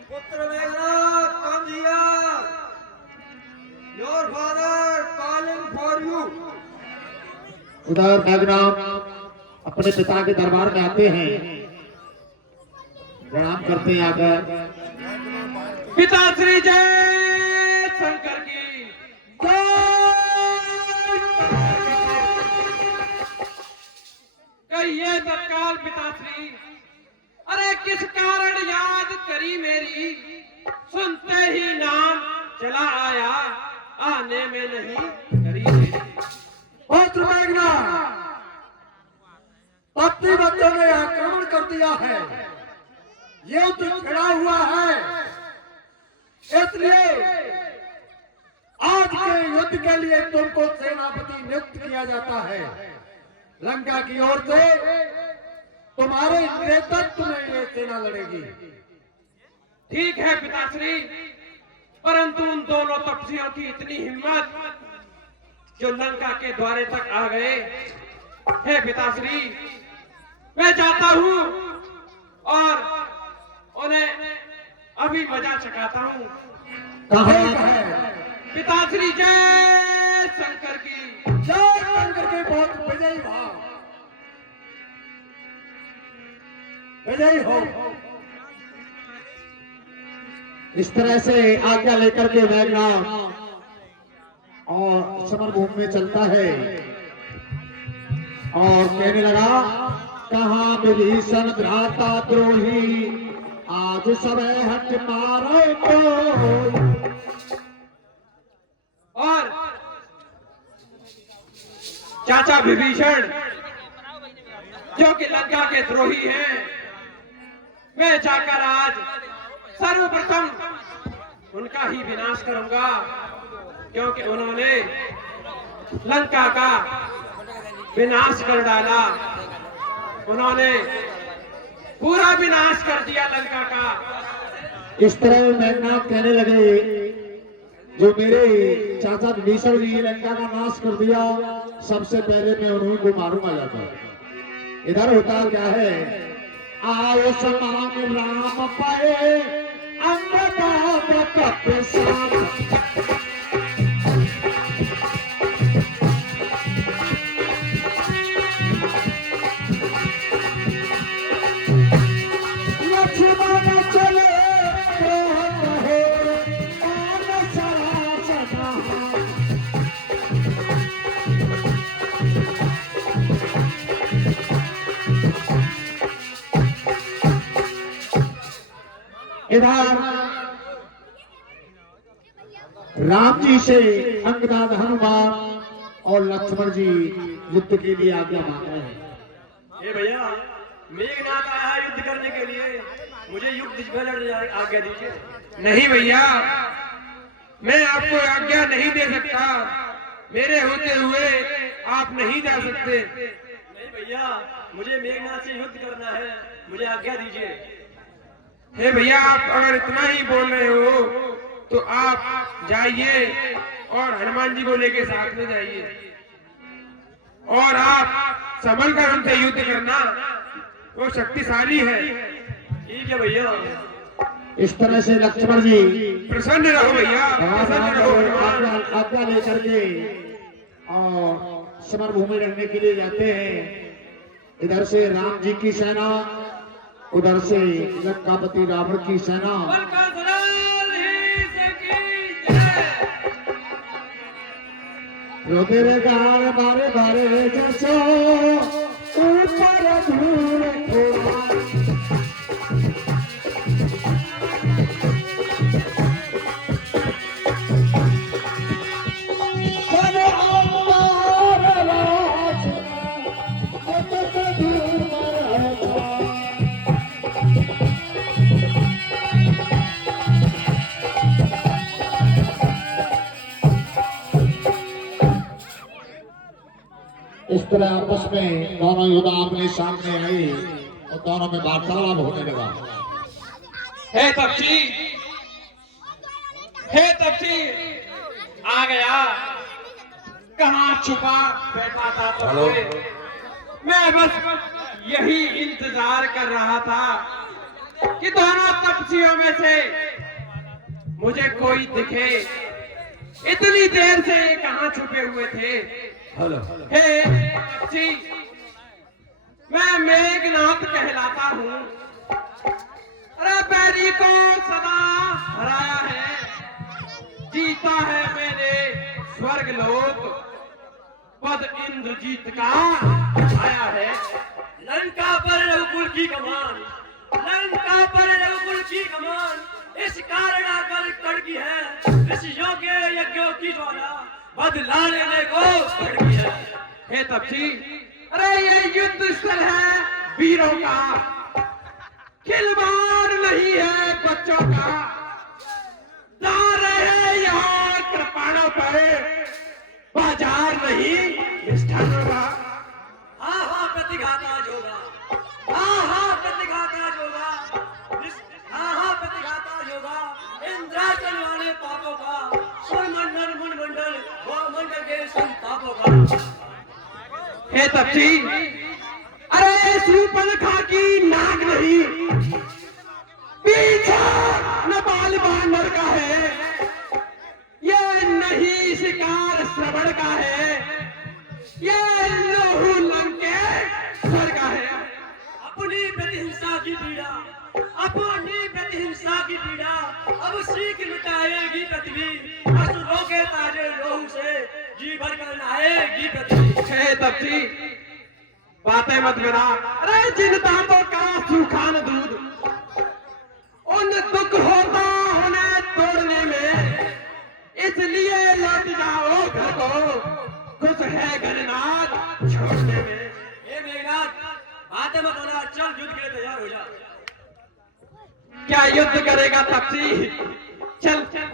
पुत्र Meghnad, come here. Your father calling for you. उधर मेघनाद अपने पिता के दरबार में आते हैं, प्रणाम करते हैं आकर। पिताश्री जय शंकर की कहिए तत्काल पिताश्री। अरे किस कारण याद करी मेरी, सुनते ही नाम चला आया, आने में नहीं करी देरी। पुत्र मेघनाद, पत्नी बच्चों ने आक्रमण कर दिया है, युद्ध छिड़ा हुआ है, इसलिए आज के युद्ध के लिए तुमको सेनापति नियुक्त किया जाता है। लंका की ओर से तुम्हारे नेतृत्व में ये सेना लड़ेगी। ठीक है पिताश्री, परंतु उन दोनों तपस्वियों की इतनी हिम्मत जो लंका के द्वारे तक आ गए। हे पिताश्री, मैं जाता हूँ और उन्हें अभी मजा चखाता हूँ। पिताश्री जय शंकर की, जय शंकर के बहुत विजयी भाव, विजयी हो। इस तरह से आज्ञा लेकर के मेघनाद और समरभूमि में चलता है और कहने लगा, कहाँ विभीषण भ्राता द्रोही, आज सब हट मारो को। और चाचा विभीषण जो कि लंका के द्रोही हैं, मैं जाकर आज सर्वप्रथम उनका ही विनाश करूंगा, क्योंकि उन्होंने लंका का विनाश कर डाला। उन्होंने पूरा विनाश कर दिया लंका का। इस तरह मेघनाद कहने लगे, जो मेरे चाचा विभीषण जी लंका का नाश कर दिया, सबसे पहले मैं उन्हीं को मारूंगा जाकर। इधर होता क्या है, आओ समान राम पाए अंगदाद कप साथ। इधर राम जी से अंगदाद हनुमान और लक्ष्मण जी युद्ध के लिए आज्ञा मांग रहे हैं। ये भैया मेघनाथ आया है युद्ध करने के लिए, मुझे युद्ध में लड़ने आज्ञा दीजिए। नहीं भैया, मैं आपको आज्ञा नहीं दे सकता, मेरे होते हुए आप नहीं जा सकते। नहीं भैया, मुझे मेघनाथ से युद्ध करना है, मुझे आज्ञा दीजिए। हे भैया, आप अगर इतना ही बोल रहे हो तो आप जाइए और हनुमान जी को लेके साथ में जाइए और आप संभल कर उनसे युद्ध करना, वो शक्तिशाली है। ठीक है भैया। इस तरह से लक्ष्मण जी प्रसन्न रहो भैया, प्रसन्न रहो। आज्ञा लेकर के और समर भूमि रखने के लिए जाते हैं। इधर से राम जी की सेना, उधर से लंकापति रावण की सेना। तेरे गार बारे बारे जसो ऊपर धूल थोड़ा। इस तरह आपस में दोनों योद्धा अपने सामने आए और दोनों में वार्तालाप होने लगा। हे तपसी, हे तपसी, आ गया। कहाँ छुपा बैठा था तुमसे? मैं बस यही इंतजार कर रहा था कि दोनों तपसियों में से मुझे कोई दिखे। इतनी देर से ये कहाँ छुपे हुए थे? हे तपसी, मैं मेघनाथ कहलाता हूँ। अरे बैरी को सदा हराया है, जीता है मैंने स्वर्ग लोक, पद इंद्रजीत का आया है। लंका पर रघुकुल की कमान, लंका पर रघुकुल की कमान, इस कारण आकर कड़की है, इस योग्य यज्ञों की ज्वाला बदला लेने को कड़की है। हे तपसी, अरे ये युद्ध स्थल है वीरों का, खिलवाड़ नहीं है बच्चों का। दार है यहाँ कृपाणों पर, बाजार नहीं मिष्ठानों का। हाँ हाँ प्रतिघाता जोगा, हाँ हाँ प्रतिघाता जोगा, हाँ हाँ प्रतिघाता जोगा, इंद्राचल वाले पापों का, सुरमंडल मुंडल वो मंडल के संतापों का। हे तपसी, अरे सूर्पणखा की नाग नहीं, पीछा न बाल बानर का है, ये नहीं शिकार श्रवण का है, ये लोहू लंकेश्वर का है। अपनी प्रतिहिंसा की पीड़ा, अपनी प्रतिहिंसा की पीड़ा अब सीख मिटाएगी पृथ्वी, असुरों के ताजे लोहू से जी भर कर नहाएगी पृथ्वी। हे तपसी, बातें मत करा। अरे जिन दांतों का सूखा न दूध, उन दुख होता उन्हें तोड़ने में, इसलिए लौट जाओ घर को, खुश है गणनाथ छोड़ने में। हे मेघनाथ, बातें मत होना, चल युद्ध के लिए तैयार हो जा। क्या युद्ध करेगा तपसी? चल चल चल।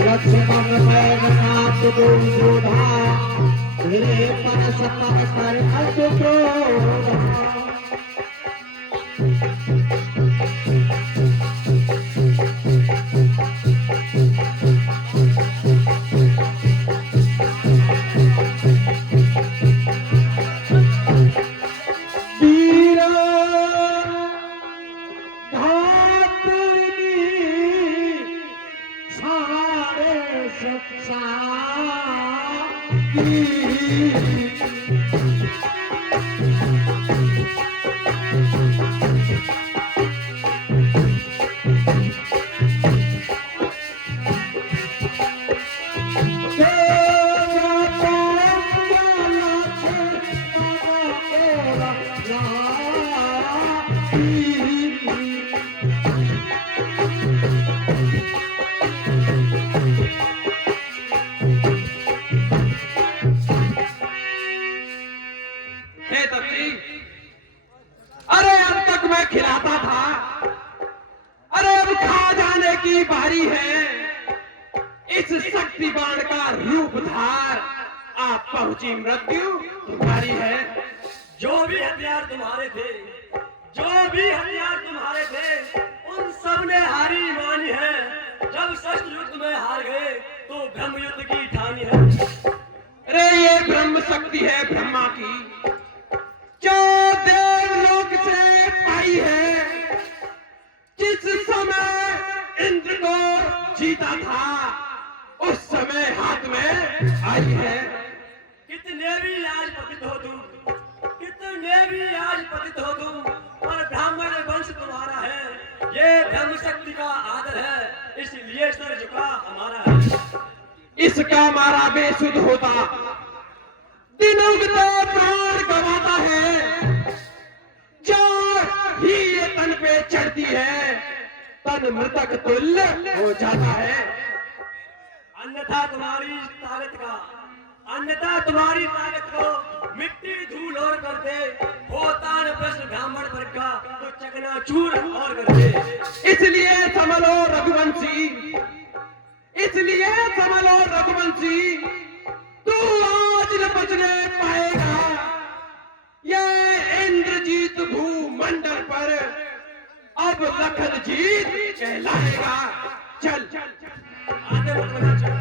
लक्ष्मण मेघनाथ दो योधा, तेरे परस पर कर अति क्रोधा। की बारी है, इस शक्ति बाण का रूप धार, आप पहुंची मृत्यु तुम्हारी है। जो भी हथियार तुम्हारे थे, जो भी हथियार तुम्हारे थे, उन सब ने हारी मानी है। जब शस्त्र युद्ध में हार गए तो ब्रह्म युद्ध की ठानी है। अरे ये ब्रह्म शक्ति है ब्रह्मा की, जो देवलोक से पाई है। जिस समय इंद्र को जीता था, उस समय हाथ में आई है। कितने भी आज पतित हो तुम, कितने भी आज पतित हो तुम, पर ब्राह्मण वंश तुम्हारा है। ये ब्रह्म शक्ति का आदर है, इसलिए सर झुका हमारा है। इसका मारा बेसुध होता, दिन उगते प्राण गवाता है। जो ही ये तन पे चढ़ती है, तन मृतक तुल्य हो जाता है। अन्यथा तुम्हारी ताकत का, अन्यथा तुम्हारी ताकत को मिट्टी धूल और कर दे। होता न प्रश्न ब्राह्मण वर्ग का, तो चकनाचूर और कर दे। इसलिए समलो रघुवंशी, इसलिए समलो रघुवंशी, तू आज न बचने पाएगा। ये इंद्रजीत भूमंडल पर अब लखन जीत कहलाएगा। चल आगे मत बढ़ना, चल।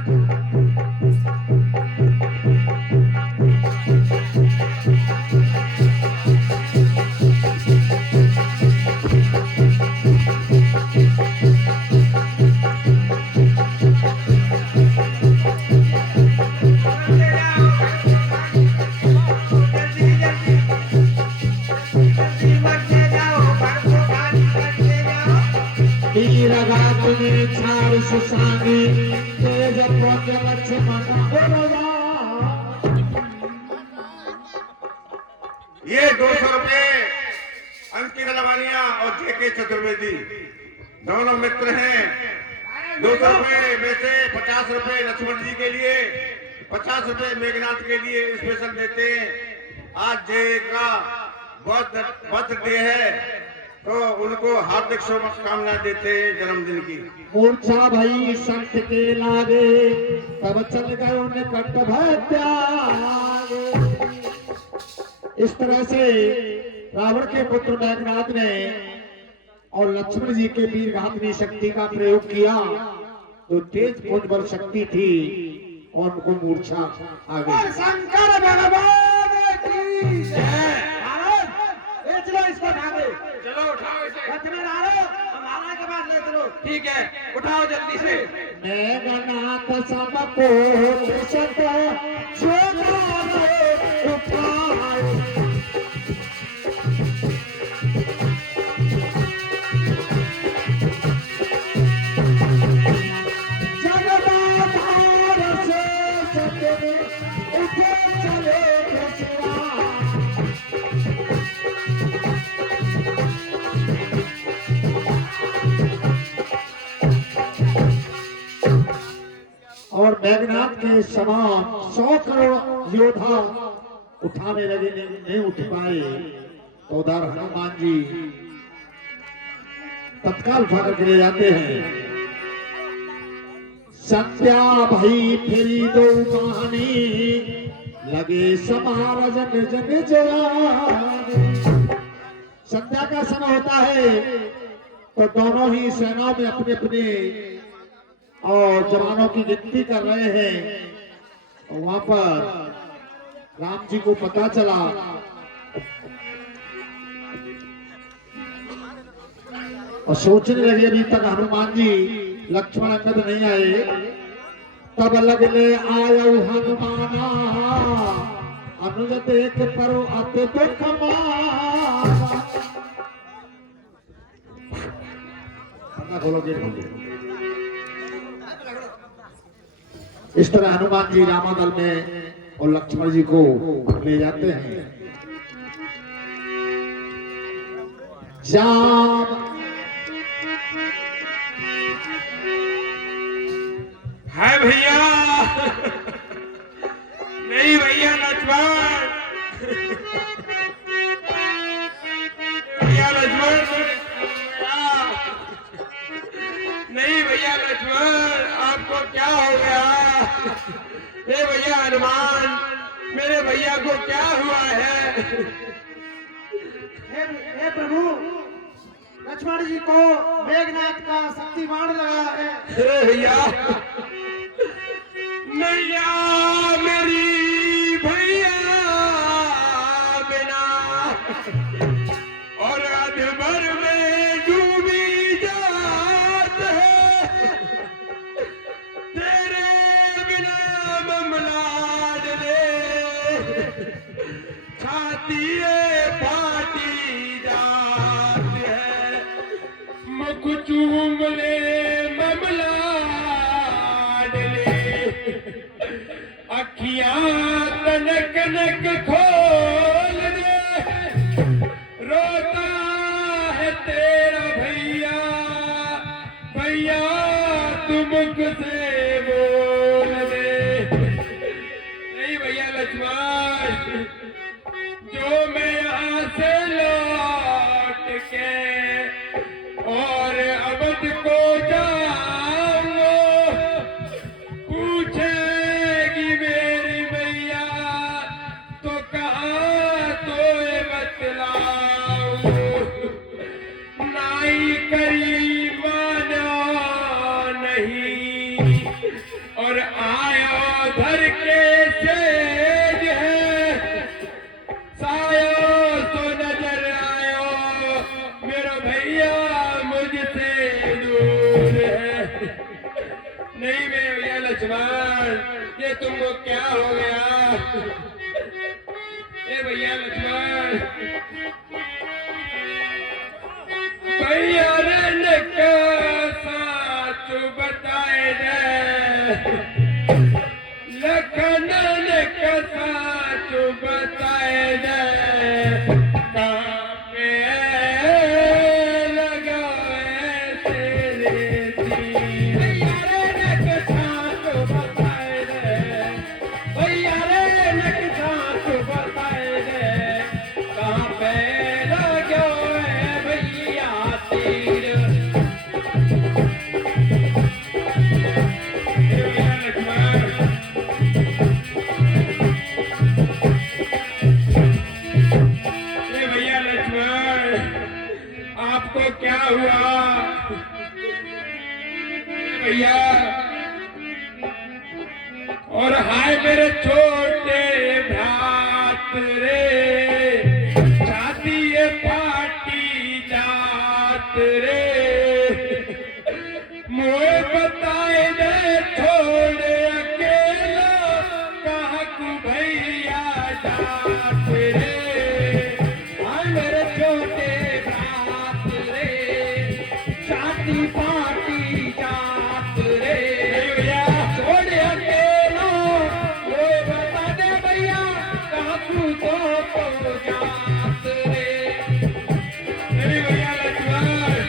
ये 200 रुपए अंकित लवानिया और जेके चतुर्वेदी दोनों मित्र हैं। 200 रुपए में से 50 रुपए लक्ष्मण जी के लिए, 50 रुपए मेघनाथ के लिए स्पेशल देते हैं। आज जय का बर्थडे है, तो उनको हार्दिक शुभकामना देते हैं जन्मदिन की। मूर्छा भई संत के लागे, तब चल गए निकट भय त्यागे। इस तरह से रावण के पुत्र मेघनाथ ने और लक्ष्मण जी के वीर घातनी शक्ति का प्रयोग किया, जो तेज पुंजवर शक्ति थी, और उनको मूर्छा आ गई। शंकर भगवान की जय। चलो इसको उठा दे, चलो उठाओ इसे। लक्ष्मण हमारा के पास ले चलो। ठीक है, उठाओ जल्दी से। मेघनाथ समको सत उठाए। जगदाधार से सतने उठे चले खसरा। और मेघनाथ के समान 100 करोड़ योद्धा उठाने लगे, नहीं उठ पाए, तो उधर हनुमान जी तत्काल उठा करके ले जाते हैं। संध्या भई फिरी दो कहानी, लगे समार जन जन जवानी। संध्या का समय होता है, तो दोनों ही सेनाओं में अपने अपने और जवानों की गिनती कर रहे हैं। और वहां पर राम जी को पता चला, और सोचने लगे अभी तक हनुमान जी लक्ष्मण अंगद नहीं आए। तब लगले आयो हनुमाना, अनुज देख परो अति दुख माना। खोलो गेट खोलो। इस तरह हनुमान जी रामादल में और लक्ष्मण जी को ले जाते हैं। श्याम है भैया, नहीं भैया लक्ष्मण, भैया लक्ष्मण, नहीं भैया। हनुमान, मेरे भैया को क्या हुआ है? हे प्रभु, लक्ष्मण जी को मेघनाथ का शक्तिमान लगा है। अरे भैया, नैया मेरी भैया बिना और अधभर में डूबी जात है, तेरे बिना ममलाड रे छाती फाटी जात है, मुख चूम ले ममला अखियां तनक नक खोल दे, रोता है तेरा भैया, भैया तू मुख से बोल दे। नहीं भैया लक्ष्मण, जो मैं यहाँ से लौट के और अवध को जाऊंगा, पूछेगी मेरी मैया तो कहाँ तो बतलाऊं, नाई करी माना नहीं और आयो धर के सेज है, सायो तो नजर आयो मेरा भैया मुझसे दूर है। नहीं मेरे भैया लक्ष्मण, ये तुमको क्या हो गया? ए भैया लक्ष्मण, भैया ने साच बताए दे, लखन ने साच बताए दे, कहाँ पे लगाए तेरे तीर। भैया रे साच बताए दे, भैया रे साच बताए दे, कहाँ पे लगाए भैया तीर। भैया लक्ष्मण, भैया लक्ष्मण, आपको क्या हुआ? भैया, और हाय मेरे छोटे भ्रात रे, छाती ये फाटी जात रे, मोए बताए दे छोड़ अकेला, कहाँ को भैया जात रे, हाय मेरे छोटे भ्रात रे, छाती फाटी जात रे, भैया छोड़ अकेला, मोए बता दे भैया कहाँ को तो जात रे। अरे भैया लक्ष्मण,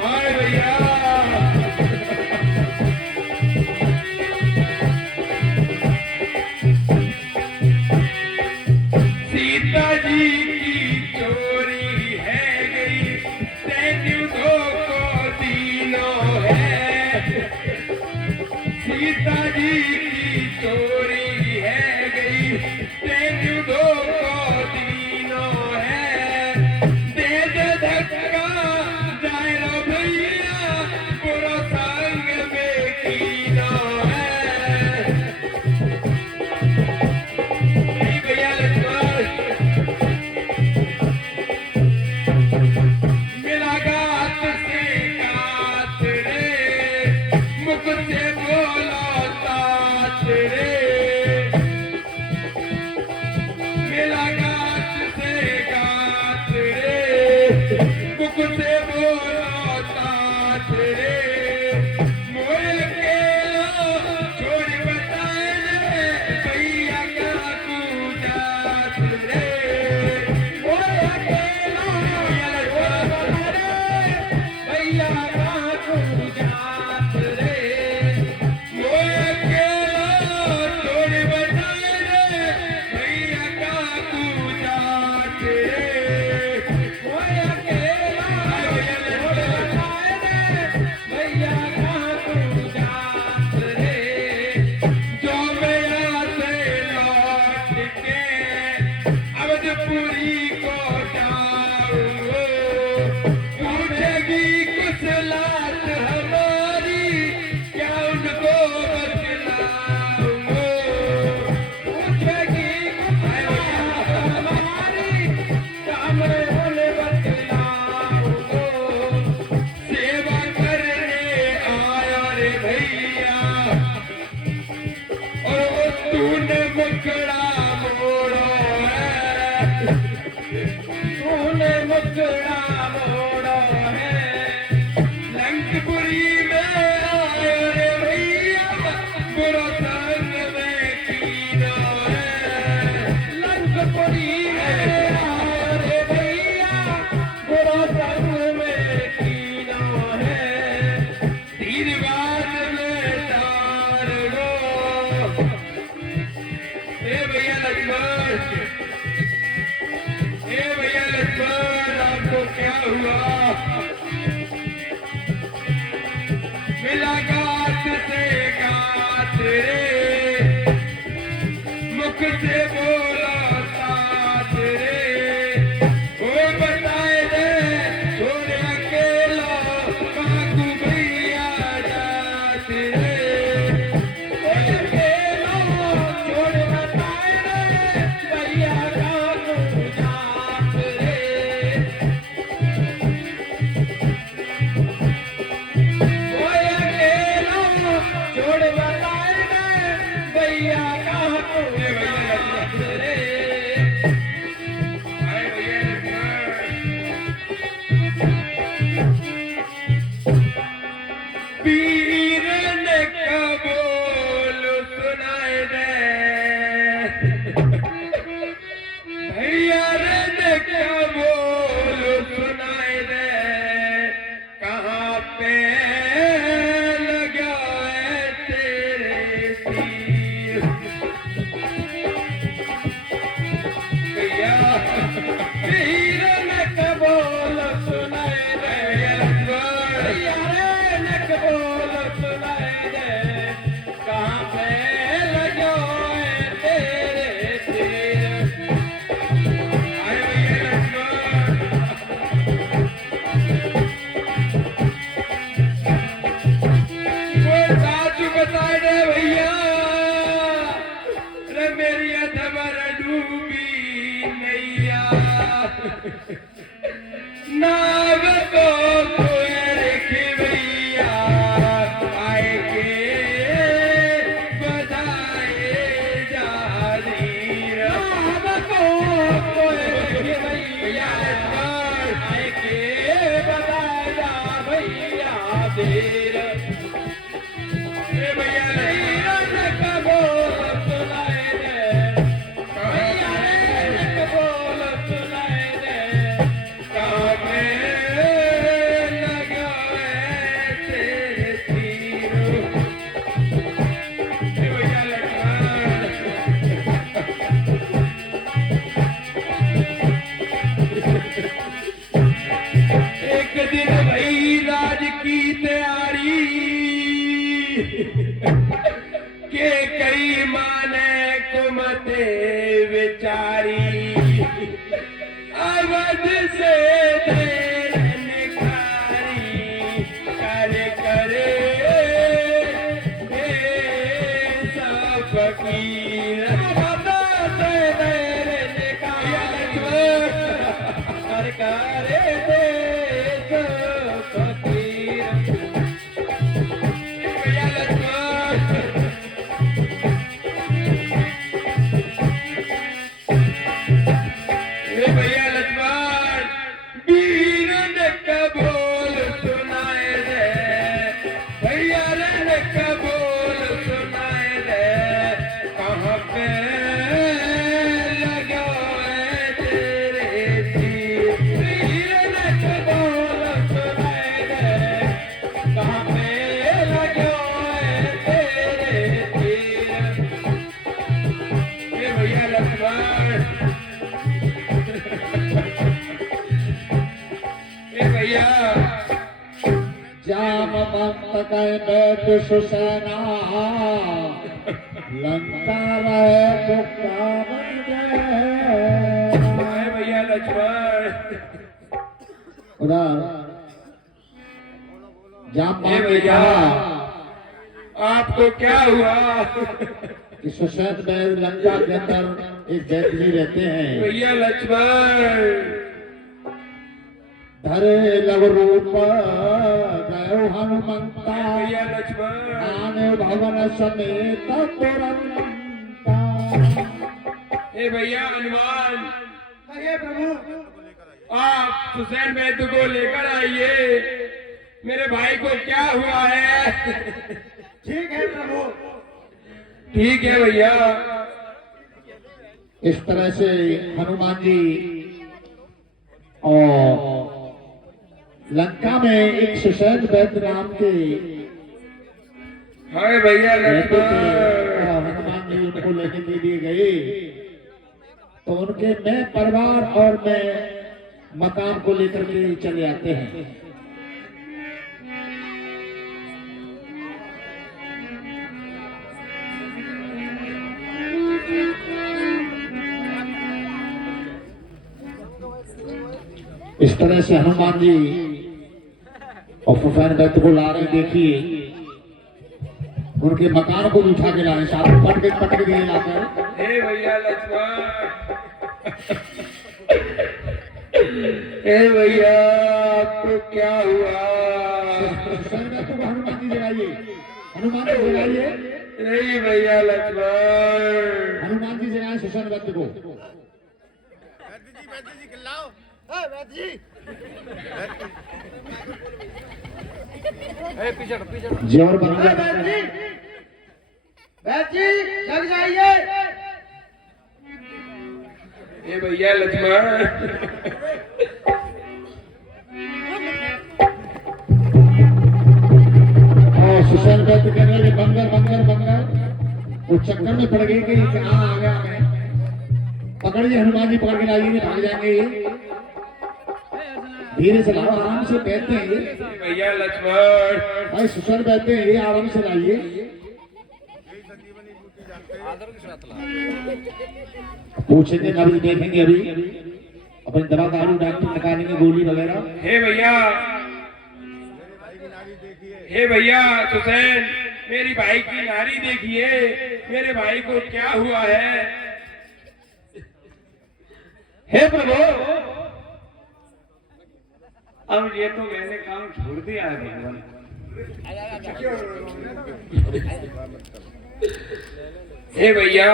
हाय भैया, सीता जी की चोरी है गई, सैनिकों को दीनों है, सीता जी की चोरी है गई, सैनिकों को दीनों है, दे दे धक्का जाए रो भैया, पूरा संग में कीनों है। नहीं भैया लक्ष्मण, मेरा गात से गात रे, मुख से बोलो तात रे, मेरा गात से गात रे, मुख से बोलो तात रे, मोए अकेला छोड़ बताए दे, भैया का तू जात रे, मोए अकेला छोड़ बता दे, भैया का तू जात रे, मोए अकेला छोड़ बताए दे, भैया का तू जात रे, मोए अकेला तूने मुकड़ा मोड़ा है लंकपुरी में आए रे भैया बुरा संग में कीना है लंकपुरी में आए रे भैया बुरा संग में कीना है तीरबाज में तार लो ए भैया लक्ष्मण आपको क्या हुआ मिला गात से गात रे मुख से बोला साथ रे वो बताए दे छोड़ अकेला काकू भैया जात रे अकेला छोड़ बताए दे भैया काकू जात रे छोड़ बताए भैया कहाँ को रे पीर ने कबूल सुनाए दे भैया ने कबूल सुनाए दे कहाँ पे नाव को भैया आए के बधाए जा रही नाव को भैया आए के बधाए जा भैया देर भैया बोल सुनाए दे भैया बोल सुनाए दे एक दिन भई राज की तैयारी के कई माने कुमते विचारी अवध से देर निखारी कर करे सब फकीर अवध से देर निखारी कर करे सब फकीर भैया लक्ष्मण वीर ने कबूल सुनाए दे भैया ने कबूल सुनाए दे कहाँ पे लगा तेरे तीर वीर ने कबूल सुनाए दे कहाँ पे लगा तेरे तीर भैया लक्ष्मण भैया जाम मंत कह बैठ सुसेना लंका रहे मुक्ता बन गए भैया लक्ष्मण उधर जाम भैया आपको क्या हुआ कि सुसैन में लंका के अंदर एक व्यक्ति रहते हैं भैया लक्ष्मण धरे लव रूप गयो हनुमंता भैया लक्ष्मण आने भवन समेत तुरंता हे भैया हनुमान कहिए प्रभु। आप सुसैन वैद्य को लेकर आइए, मेरे भाई को क्या हुआ है। ठीक है प्रभु। ठीक है भैया। इस तरह से हनुमान जी और लंका में एक सुसैन वैद्य नाम के हाय भैया हनुमान जी उनको लेने के लिए गए, तो उनके मैं परिवार और मैं मकान को लेकर के चले आते हैं। इस तरह से हनुमान जी और सुसैन वैद्य को ला रहे, देखिए उनके मकान को भी उठा के ला रहे, साथ पटक दिए लाकर। हे भैया लक्ष्मण, हे भैया आपको क्या हुआ। सुसैन वैद्य को हनुमान जी जगाइए, हनुमान जी जगाइए। नहीं भैया लक्ष्मण। हनुमान जी जगाए सुसैन वैद्य को। जोर बना जी जग जाइए। ये भैया लक्ष्मण। और सुसैन वैद्य कहने लगे बंगर। वो चक्कर में पड़ गई कि कहाँ आ गया मैं। पकड़िए हनुमान जी, पकड़ के लाइए, भाग जाएंगे। धीरे से लाओ, आराम से बैठते हैं भैया लक्ष्मण। भाई। सुसैन बैठते हैं, आराम से लाइए। पूछेंगे अभी, देखेंगे अभी अपनी दवा दारू डॉक्टर निकालेंगे, गोली वगैरह। हे भैया सुसैन, मेरी भाई की नारी देखिए, मेरे भाई को क्या हुआ है। हे प्रभु, अब ये तो मैंने काम छोड़ दिया है भगवान। हे भैया,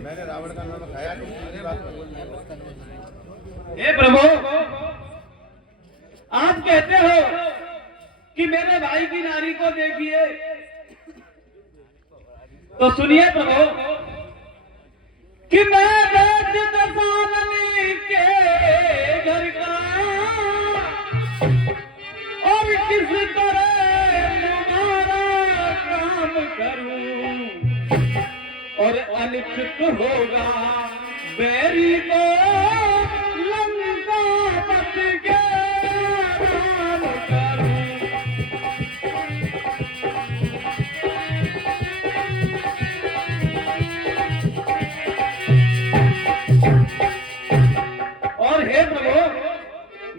मैंने रावण का नाम खाया नहीं। हे प्रभु, आप कहते हो कि मेरे भाई की नारी को देखिए, तो सुनिए प्रभु कि मैं वैद्य दशाननी के घर का और किस तरह तुम्हारा काम करूं, और अनिश्चित होगा बैरी को लंका बच के राम करूं। और हे प्रभु,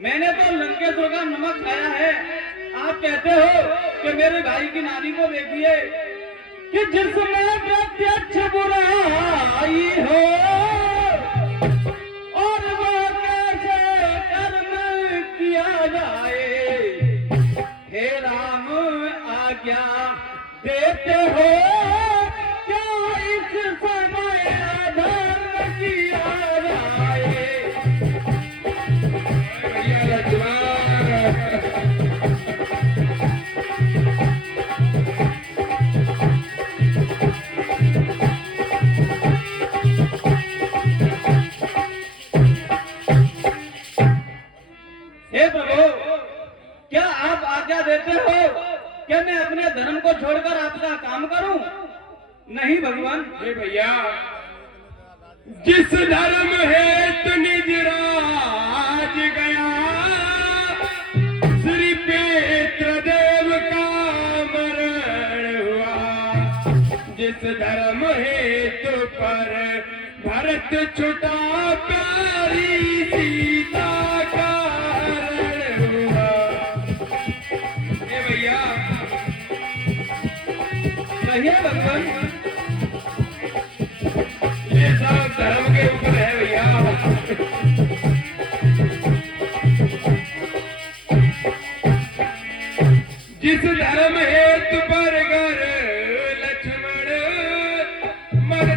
मैंने तो लंकेश्वर का नमक खाया है, आप कहते हो कि मेरे भाई की नारी को देखिए कि जिसमें प्रत्यक्ष बुराई हो, और वो कैसे कर्म किया जाए। हे राम आज्ञा देते हो, क्या इस समय अधर्म किया जाए। भैया लक्ष्मण। हे प्रभु, क्या आप आज्ञा देते हो कि मैं अपने धर्म को छोड़कर आपका काम करूं? नहीं भगवान। हे भैया, जिस धर्म हेतु निज राज गया, श्री पेत्रदेव का मरण हुआ। जिस धर्म हेतु पर भरत छुटा, प्यारी सीता का हरण हुआ। हे भैया, कहिए भगवान। ये सब धर्म के ऊपर है भैया। जिस धर्म हेतु पर गर लक्ष्मण मर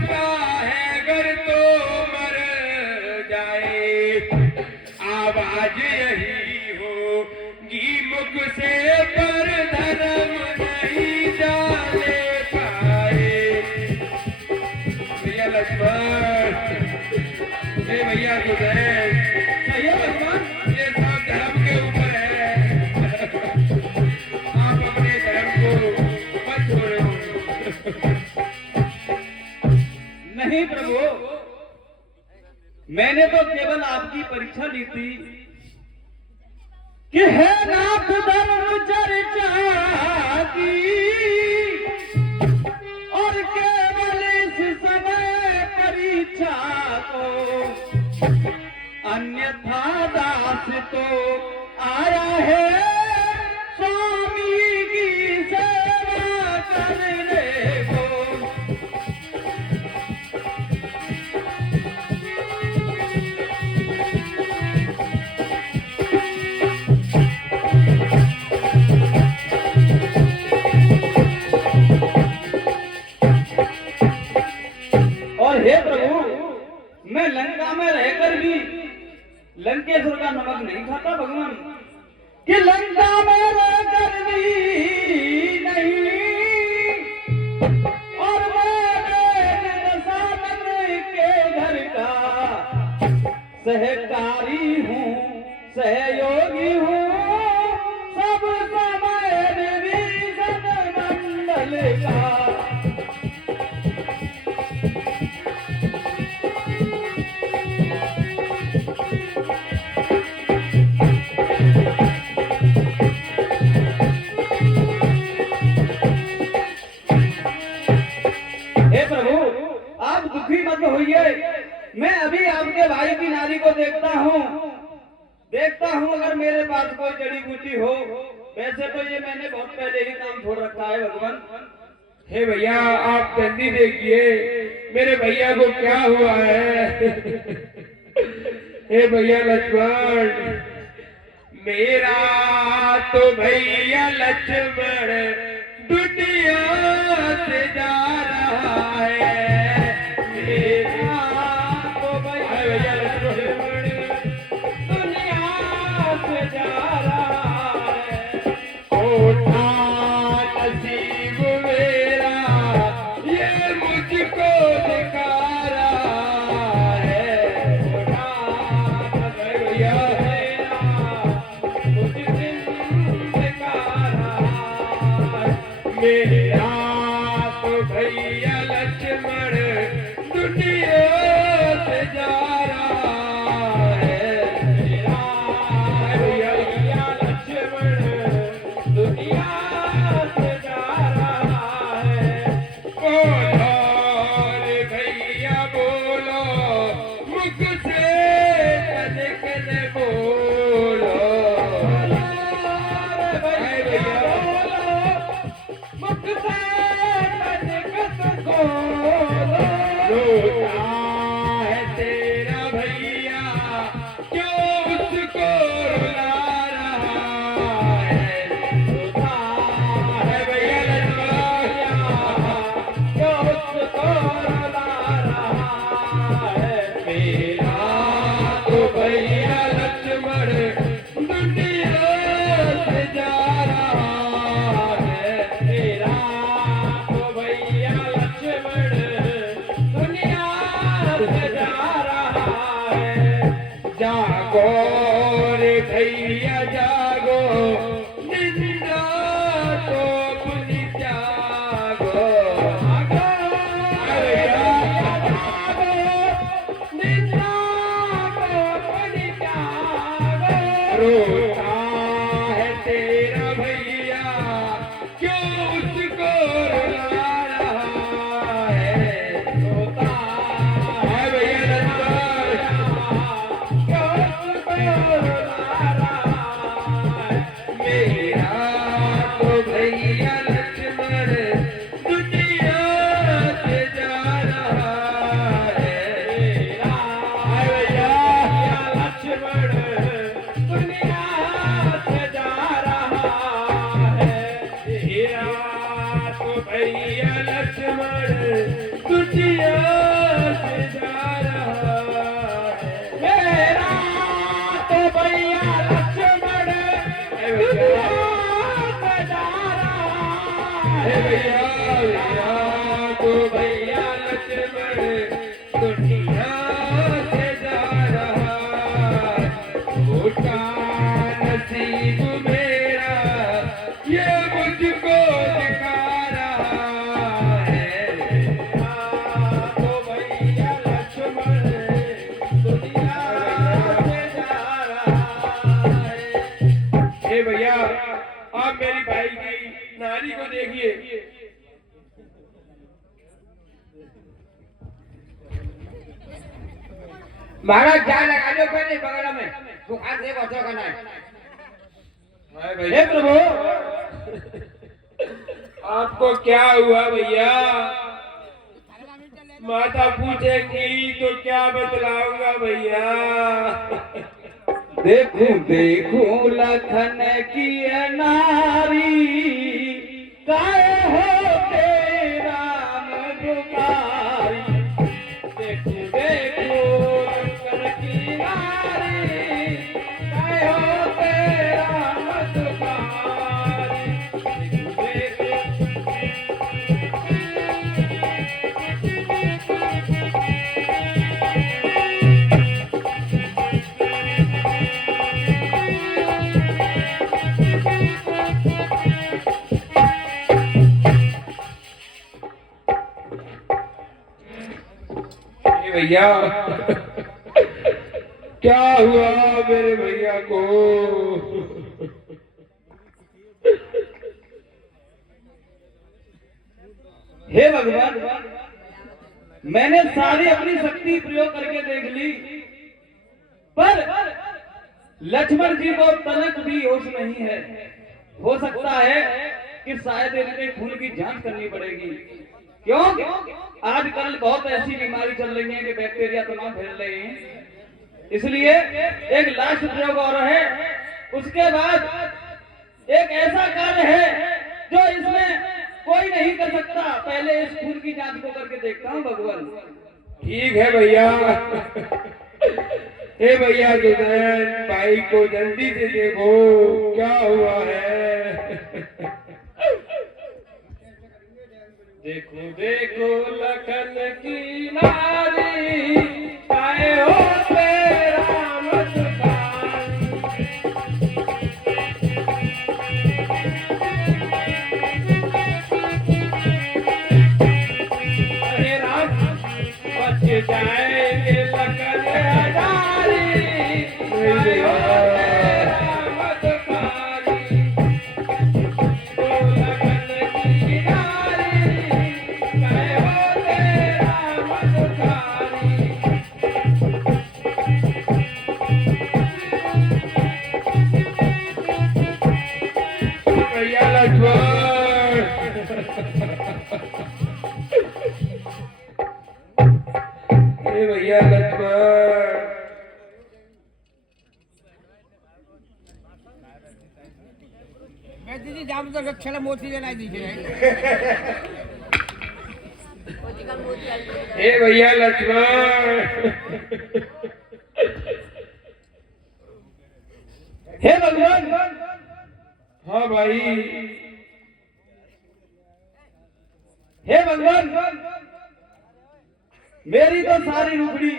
नहीं प्रभु, मैंने तो केवल आपकी परीक्षा ली थी कि है नाथ धर्म चर्चा की, और केवल इस समय परीक्षा को, अन्यथा दास तो आया है स्वामी की सेवा करने को। और हे प्रभु, मैं लंका में रहकर भी लंकेश्वर का नमक नहीं खाता भगवान। कि लंका में रहकर भी नहीं, और मैं दशानन के घर का सहकारी हूँ, सहयोगी हूँ, सब समय विभीषण मंडल का। हे प्रभु, आप दुखी मत होइए। मैं अभी आपके भाई की नारी को देखता हूँ अगर मेरे पास कोई जड़ी बूटी हो। वैसे तो ये मैंने बहुत पहले ही काम छोड़ रखा है भगवान। हे भैया, आप जल्दी देखिए मेरे भैया को क्या हुआ है। हे भैया लक्ष्मण, मेरा तो भैया लक्ष्मण दुनिया से जा रहा है। मेरा तो भैया लक्ष्मण दुनिया से जा रहा है। कोठा नसीब मेरा ये मुझको दिखा रहा है। कोठा भैया मेरा तो भैया लक्ष्मण दुनिया से जा रहा है। मेरा भैया लक्ष्मण दुनिया से जा रहा है। बोलो रे भैया बोलो, मुख से निकले बोलो। भैया मुख से निकल बोलो। महाराज जा लगा लो पहले बगल में बुखार से बचो का नहीं। हे प्रभु, आपको क्या हुआ भैया? माता पूछेगी तो क्या बतलाऊंगा भैया? देखूं देखूं लखन की नारी, काहे होते राम दुखारी। देखूं देखूं लखन की नारी, काहे होते राम दुखारी। देखूं भैया, क्या हुआ मेरे भैया को? हे भगवान, मैंने सारी अपनी शक्ति प्रयोग करके देख ली, पर लक्ष्मण जी को तनक भी होश नहीं है। हो सकता है कि शायद इनके खून की जांच करनी पड़ेगी। क्यों? आजकल बहुत ऐसी बीमारी चल रही है कि बैक्टीरिया तमाम फैल रहे हैं। इसलिए एक लास्ट प्रयोग और है, उसके बाद एक ऐसा कार्य है जो इसमें कोई नहीं कर सकता। पहले इस खून की जांच को करके देखता हूँ भगवान। ठीक है भैया। हे भैया सुदैन, भाई को जल्दी से देखो क्या हुआ है। देखो देखो लखन की नारी, काहे होते राम दुखारी। अरे राम, बच जाएंगे लखन हजारी, काहे होते राम दुखारी। ओ लखन की नारी, काहे होते राम दुखारी। भैया लक्ष्मण, हे भैया लक्ष्मण, मैं दीदी जाम तो रक्षा मोती जलाई दीजिए। हे भैया लक्ष्मण, हे भगवान। हाँ भाई, हे भगवान, मेरी तो सारी रुपड़ी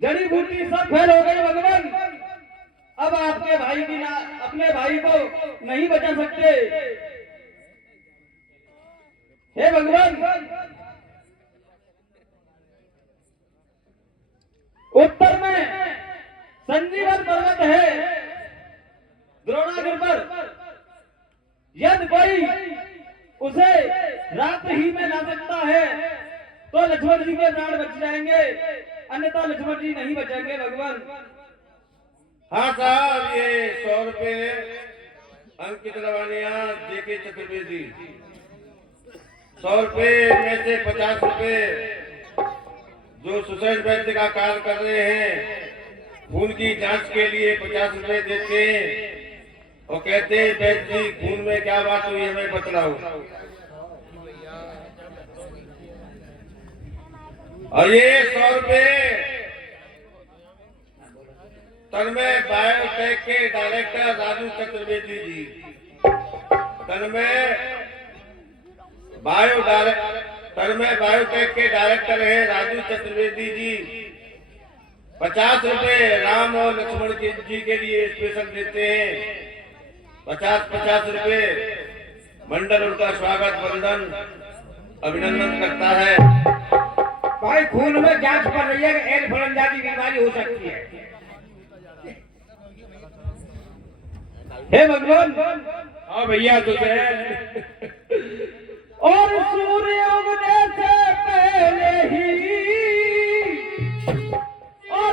जड़ी बूटी सब फेल हो गई भगवान। अब आपके भाई की ना अपने भाई को नहीं बचा सकते। हे भगवान, उत्तर में संजीवन पर्वत है द्रोणागिर पर। यदि कोई उसे रात ही में ला सकता है तो लक्ष्मण जी के प्राण बच जाएंगे, अन्यथा लक्ष्मण जी नहीं बचेंगे भगवान। हाँ साहब, ये 100 रुपए अंकित लवानिया जेके चतुर्वेदी। 100 रुपए में से 50 रुपए जो सुसैन वैद्य का कार्य कर रहे हैं, खून की जांच के लिए 50 रुपए देते हैं और कहते हैं वैद्य जी खून में क्या बात हुई हमें बतलाओ। और ये 100 रुपए तन्मय बायोटेक के डायरेक्टर राजू चतुर्वेदी जी। तन्मय बायोटेक के डायरेक्टर है राजू चतुर्वेदी जी। 50 रुपए राम और लक्ष्मण जी के लिए स्पेशल देते हैं। 50-50 रुपए मंडल उनका स्वागत वंदन अभिनंदन करता है। भाई खून में जांच कर रही है कि एल फलंदा की बीमारी हो सकती है। हे भगवान। हाँ भैया सुसैन, और सूर्य उगने से पहले ही और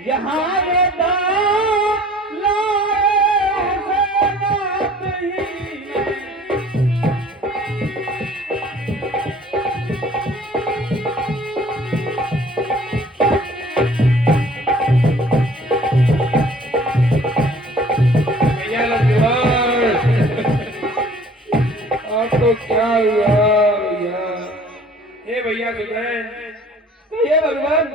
यहाँ रे लाए से बात ही भैया लक्ष्मण, आपको क्या हुआ भैया? हे भैया सुधैन, कहिए भगवान।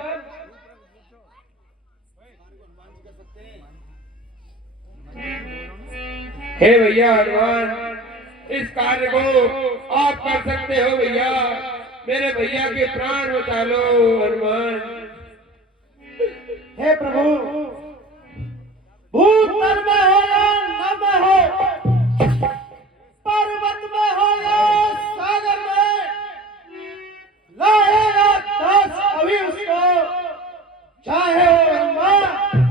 हे भैया हनुमान, इस कार्य को आप कर सकते हो भैया। मेरे भैया के प्राण बचा लो हनुमान। हे प्रभु, भूतल में हो या नभ में हो, पर्वत में हो या सागर में, लाएगा 10 अभी उसको, चाहे हो ब्रह्मा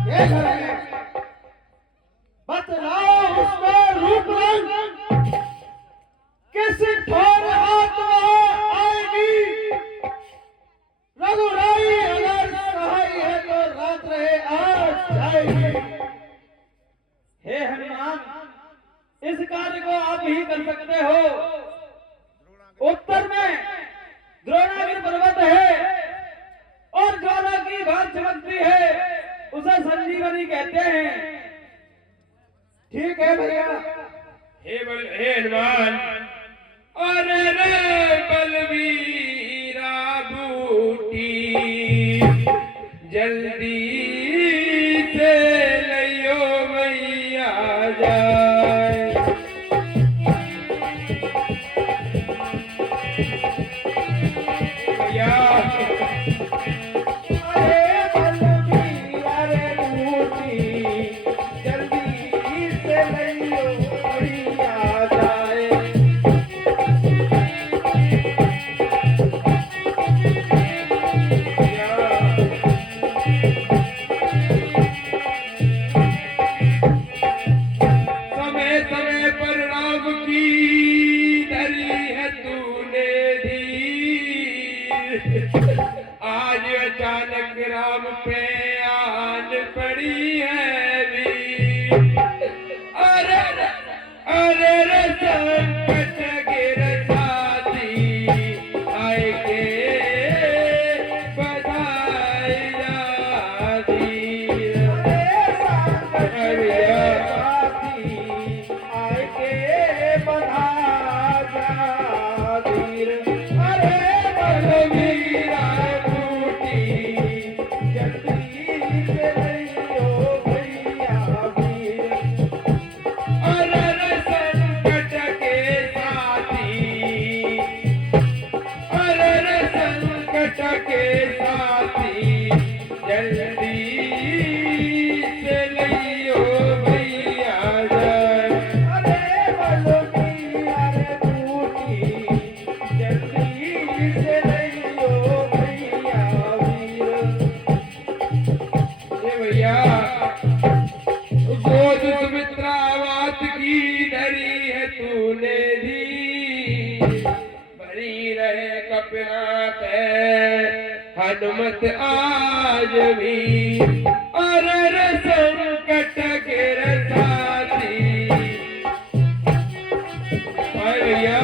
ये घर में। बतलाओ उसको रूप रंग, किस ठोर आत्मा आएगी। रघुराई अगर सहाय है तो रात रहे आज जाएगी। हे हनुमान, इस कार्य को आप ही कर सकते हो। उत्तर में द्रोणागिरि पर्वत है और ज्वाला की भार चमकती है, उसे संजीवनी कहते हैं। ठीक है भैया। हे हनुमान, अरे रे बलवीरा बूटी, जल्दी से लियो मैया जाए। भैया अरे बलवीरा रे बूटी, जल्दी से लियो मैया जाए। समय समय पर राम की धरी है तूने धीर, आज अचानक राम पे आन पड़ी है वीर। अरे रे संकट गिर साथी, आए के बधाई जा धीर। अरे आए के बधा जा धीर। अरे बलवीरा बूटी, जल्दी से लियो भैया वीर। अरे संकट के साथी, अरे संकट के साथी, जल्दी से लियो भैया जाए। अरे बलवीरा रे बूटी, जल्दी से लियो भैया वीर। हे भैया, गोद सुमित्रा मात की धरी है तूने धी, भरी रहे कपिनाथ है हनुमत आज भी। अरे संकट गिर साथी, हाय भैया,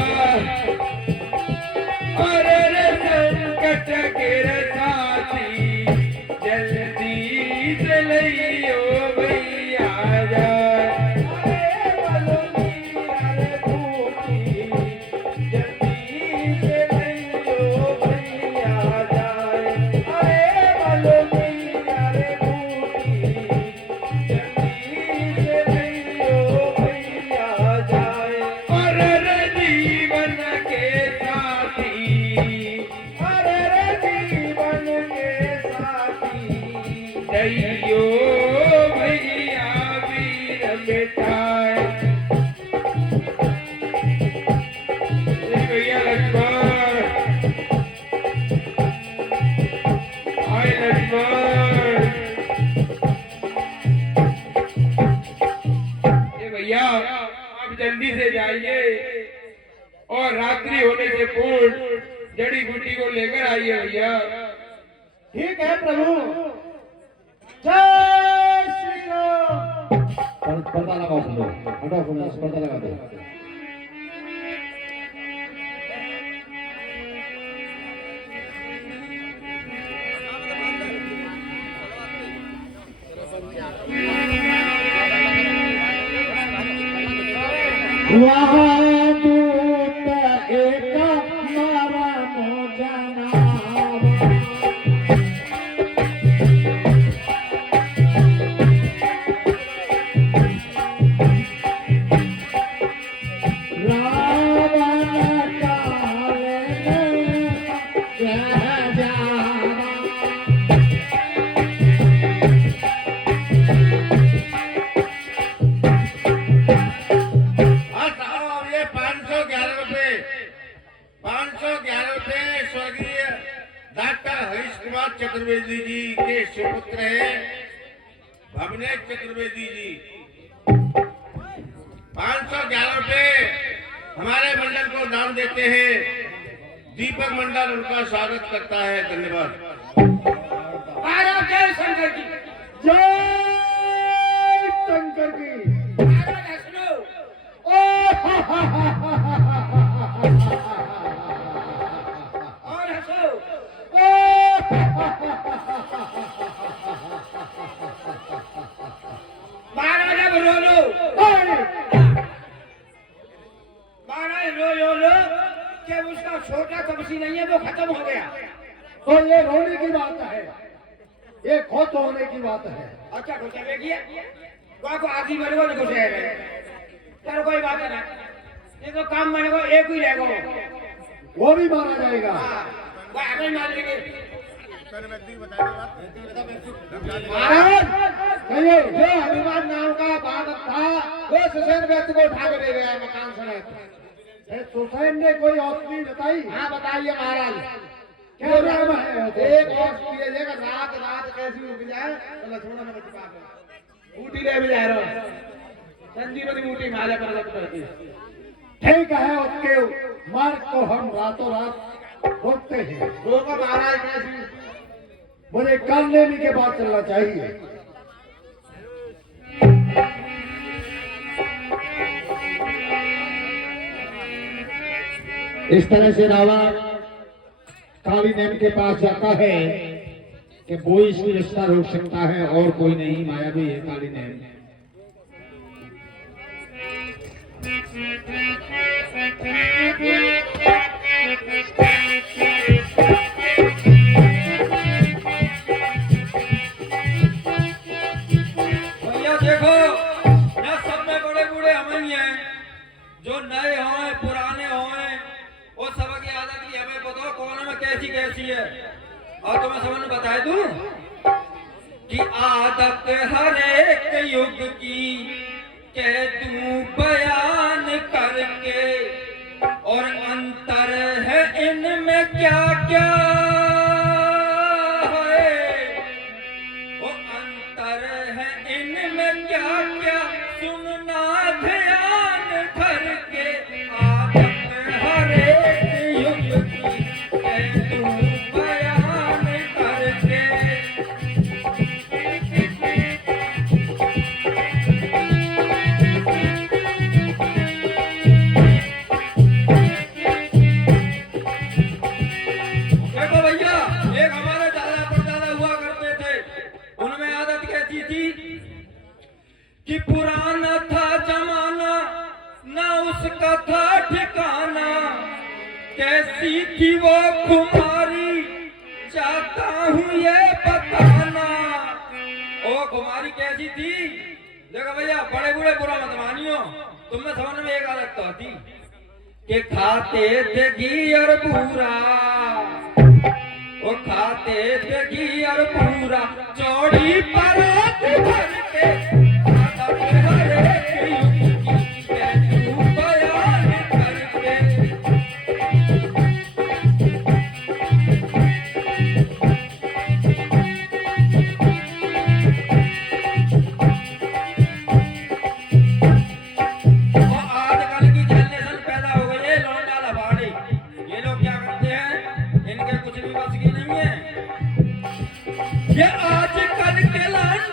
अरे संकट गिर साथी, जल्दी से लियो भैया जाए। अरे बलवीरा रे बूटी, जल्दी से लियो भैया जाए। अरे बलवीरा रे बूटी, जल्दी से लियो भैया जाए। अरे जीवन के साथी, अरे जीवन के साथी, दैयो भैया वीर मिटाए। हे भैया लक्ष्मण, हाय लक्ष्मण। हे भैया, आप जल्दी से जाइए और रात्रि होने से पूर्व जड़ी बूटी को लेकर आइए भैया। ठीक है प्रभु। जय पर्दा लगाओ सुनो, हटाओ सुनो, पर्दा लगा दो। वहाँ दूत एक मरम जनाब रावण काले कह जाना। ये 511 रुपए 511 रुपए स्वर्गीय डॉक्टर हरीश कुमार चतुर्वेदी जी के सुपुत्र हैं भवनेश चतुर्वेदी जी। 511 रुपए हमारे मंडल को दान देते हैं। दीपक मंडल उनका स्वागत करता है। धन्यवाद। महाराज जय शंकर की। जय शंकर की। महाराज हंसलो। और हंसो। महाराज अब रो लो। महाराज रो लो कि उसका छोटा कमसी नहीं है, वो खत्म हो गया। तो ये रोने की बात है, ये खुश होने की बात है। अच्छा कुछ देखिए वहाँ को आदमी मेरे को कुछ है चलो कोई बात नहीं। ये तो काम मेरे को एक ही रहेगा, वो भी मारा जाएगा। वो हमें मार लेंगे। महाराज कहिए, जो हनुमान नाम का बालक था वो सुसैन व्यक्ति को उठा के ले गया मकान से। सुसैन ने कोई औषधि बताई? हाँ बताइए महाराज। क्या नाम है? एक औषधि है, रात रात कैसी उग जाए तो लक्ष्मण ने बचा कर ऊटी ले भी जा रहा हूँ, संजीवनी ऊटी माले पर लग पड़ती। ठीक है, उसके मार्ग को हम रातों रात रोकते हैं। रोको महाराज कैसी। मुझे कल लेने के बाद चलना चाहिए। इस तरह से रावण काली नेम के पास जाता है कि वो इसकी रिश्ता रोक सकता है और कोई नहीं, माया भी है काली नेम। भैया देखो यहाँ सब में बड़े बूढ़े हम ही हैं, जो नए हों पुराने हों, वो सबकी आदत की हमें बताओ कौन में कैसी कैसी है। और तुम्हें समझ में बता दूं कि आदत हर एक युग की कह तू बयान करके, और अंतर है इनमें क्या क्या है, वो अंतर है इनमें क्या क्या सुनना ध्यान करके। आदत हर एक युग की कह तू बयान करके। देखो भैया, एक हमारे दादा परदादा हुआ करते थे, उनमें आदत कैसी थी कि पुराना था जमाना ना उसका था ठिकाना, कैसी थी वो कुमारी चाहता हूँ ये बताना। ओ कुमारी कैसी थी? देखो भैया, बड़े बूढ़े बुरा मत मानियो, तुम्हें समझ में एक आदत तो आती कि खाते थे घी और पूरा, वो खाते थे घी और पूरा चौड़ी परात भर के। आदत हर एक युग की कह तू बयान करके। और आजकल की जनरेशन पैदा हो गई है लौंडा लफाड़ी। ये लोग क्या करते हैं, इनके कुछ भी बस की नहीं है। ये आजकल के लौंडे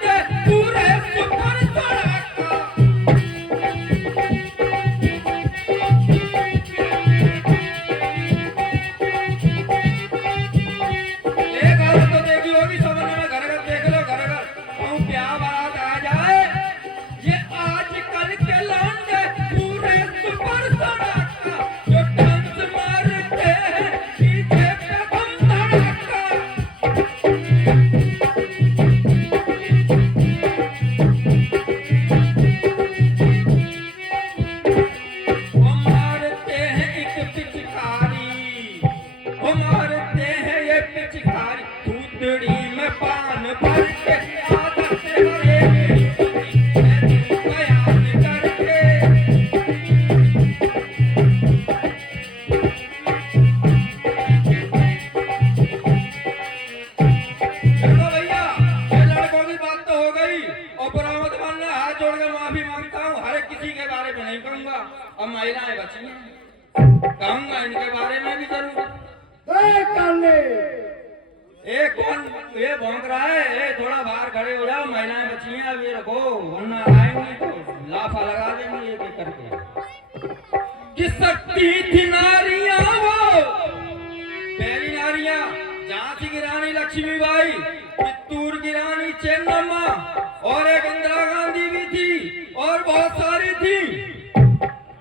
काले ए कौन ये भौंक रहा है? ए थोड़ा बाहर खड़े हो जाओ, महिलाएं बची हैं, अब ये रखो वरना आएंगी तो लाफा लगा देंगी एक एक करके। कि शक्ति थी नारियां वो पहली नारियां, झांसी की रानी लक्ष्मीबाई, चित्तूर की रानी चेन्नम्मा और एक इंदिरा गांधी भी थी और बहुत सारी थी।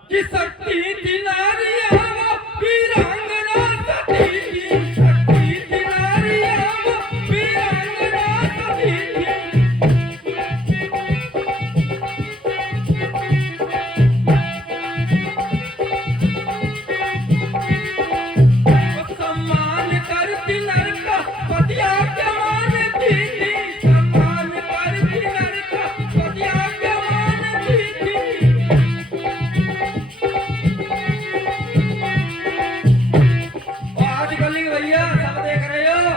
कि शक्ति थी नारियां वो वीरांगना सती थी, शक्ति थी नारियां वो वीरांगना सती थी। वो सम्मान करती नर का पतिया क्या मानती थी, सम्मान करती नर का पतिया क्या मानती थी। आजकल की भैया सब देख रहे हो,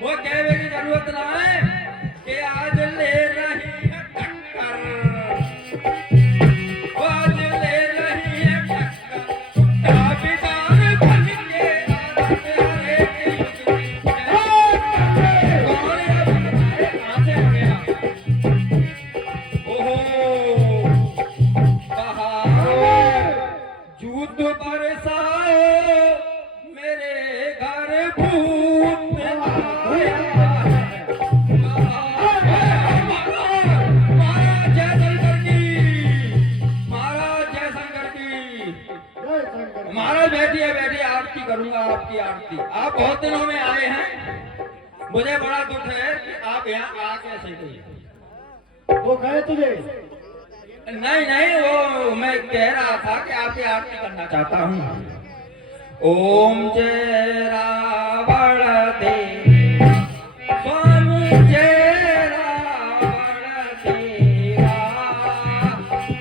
वो कहने की जरूरत ना है कि आज ले रही है टक्कर, वो आज ले रही है टक्कर, टुकड़ा बिगाड़ बन के आते हरे के युग में। कौन है? कहाँ से आ गया? ओहो बहार जूत बरसाओ मेरे घर भूत आया है। महाराज जयशंकर की, महाराज जयशंकर की। महाराज बैठिए बैठिए, आरती करूंगा आपकी आरती। आप बहुत दिनों में आए हैं, मुझे बड़ा दुख है कि आप यहाँ आ कैसे गए। वो गए तुझे नहीं नहीं, वो मैं कह रहा था कि आपकी आरती करना चाहता हूँ। ओम जय राम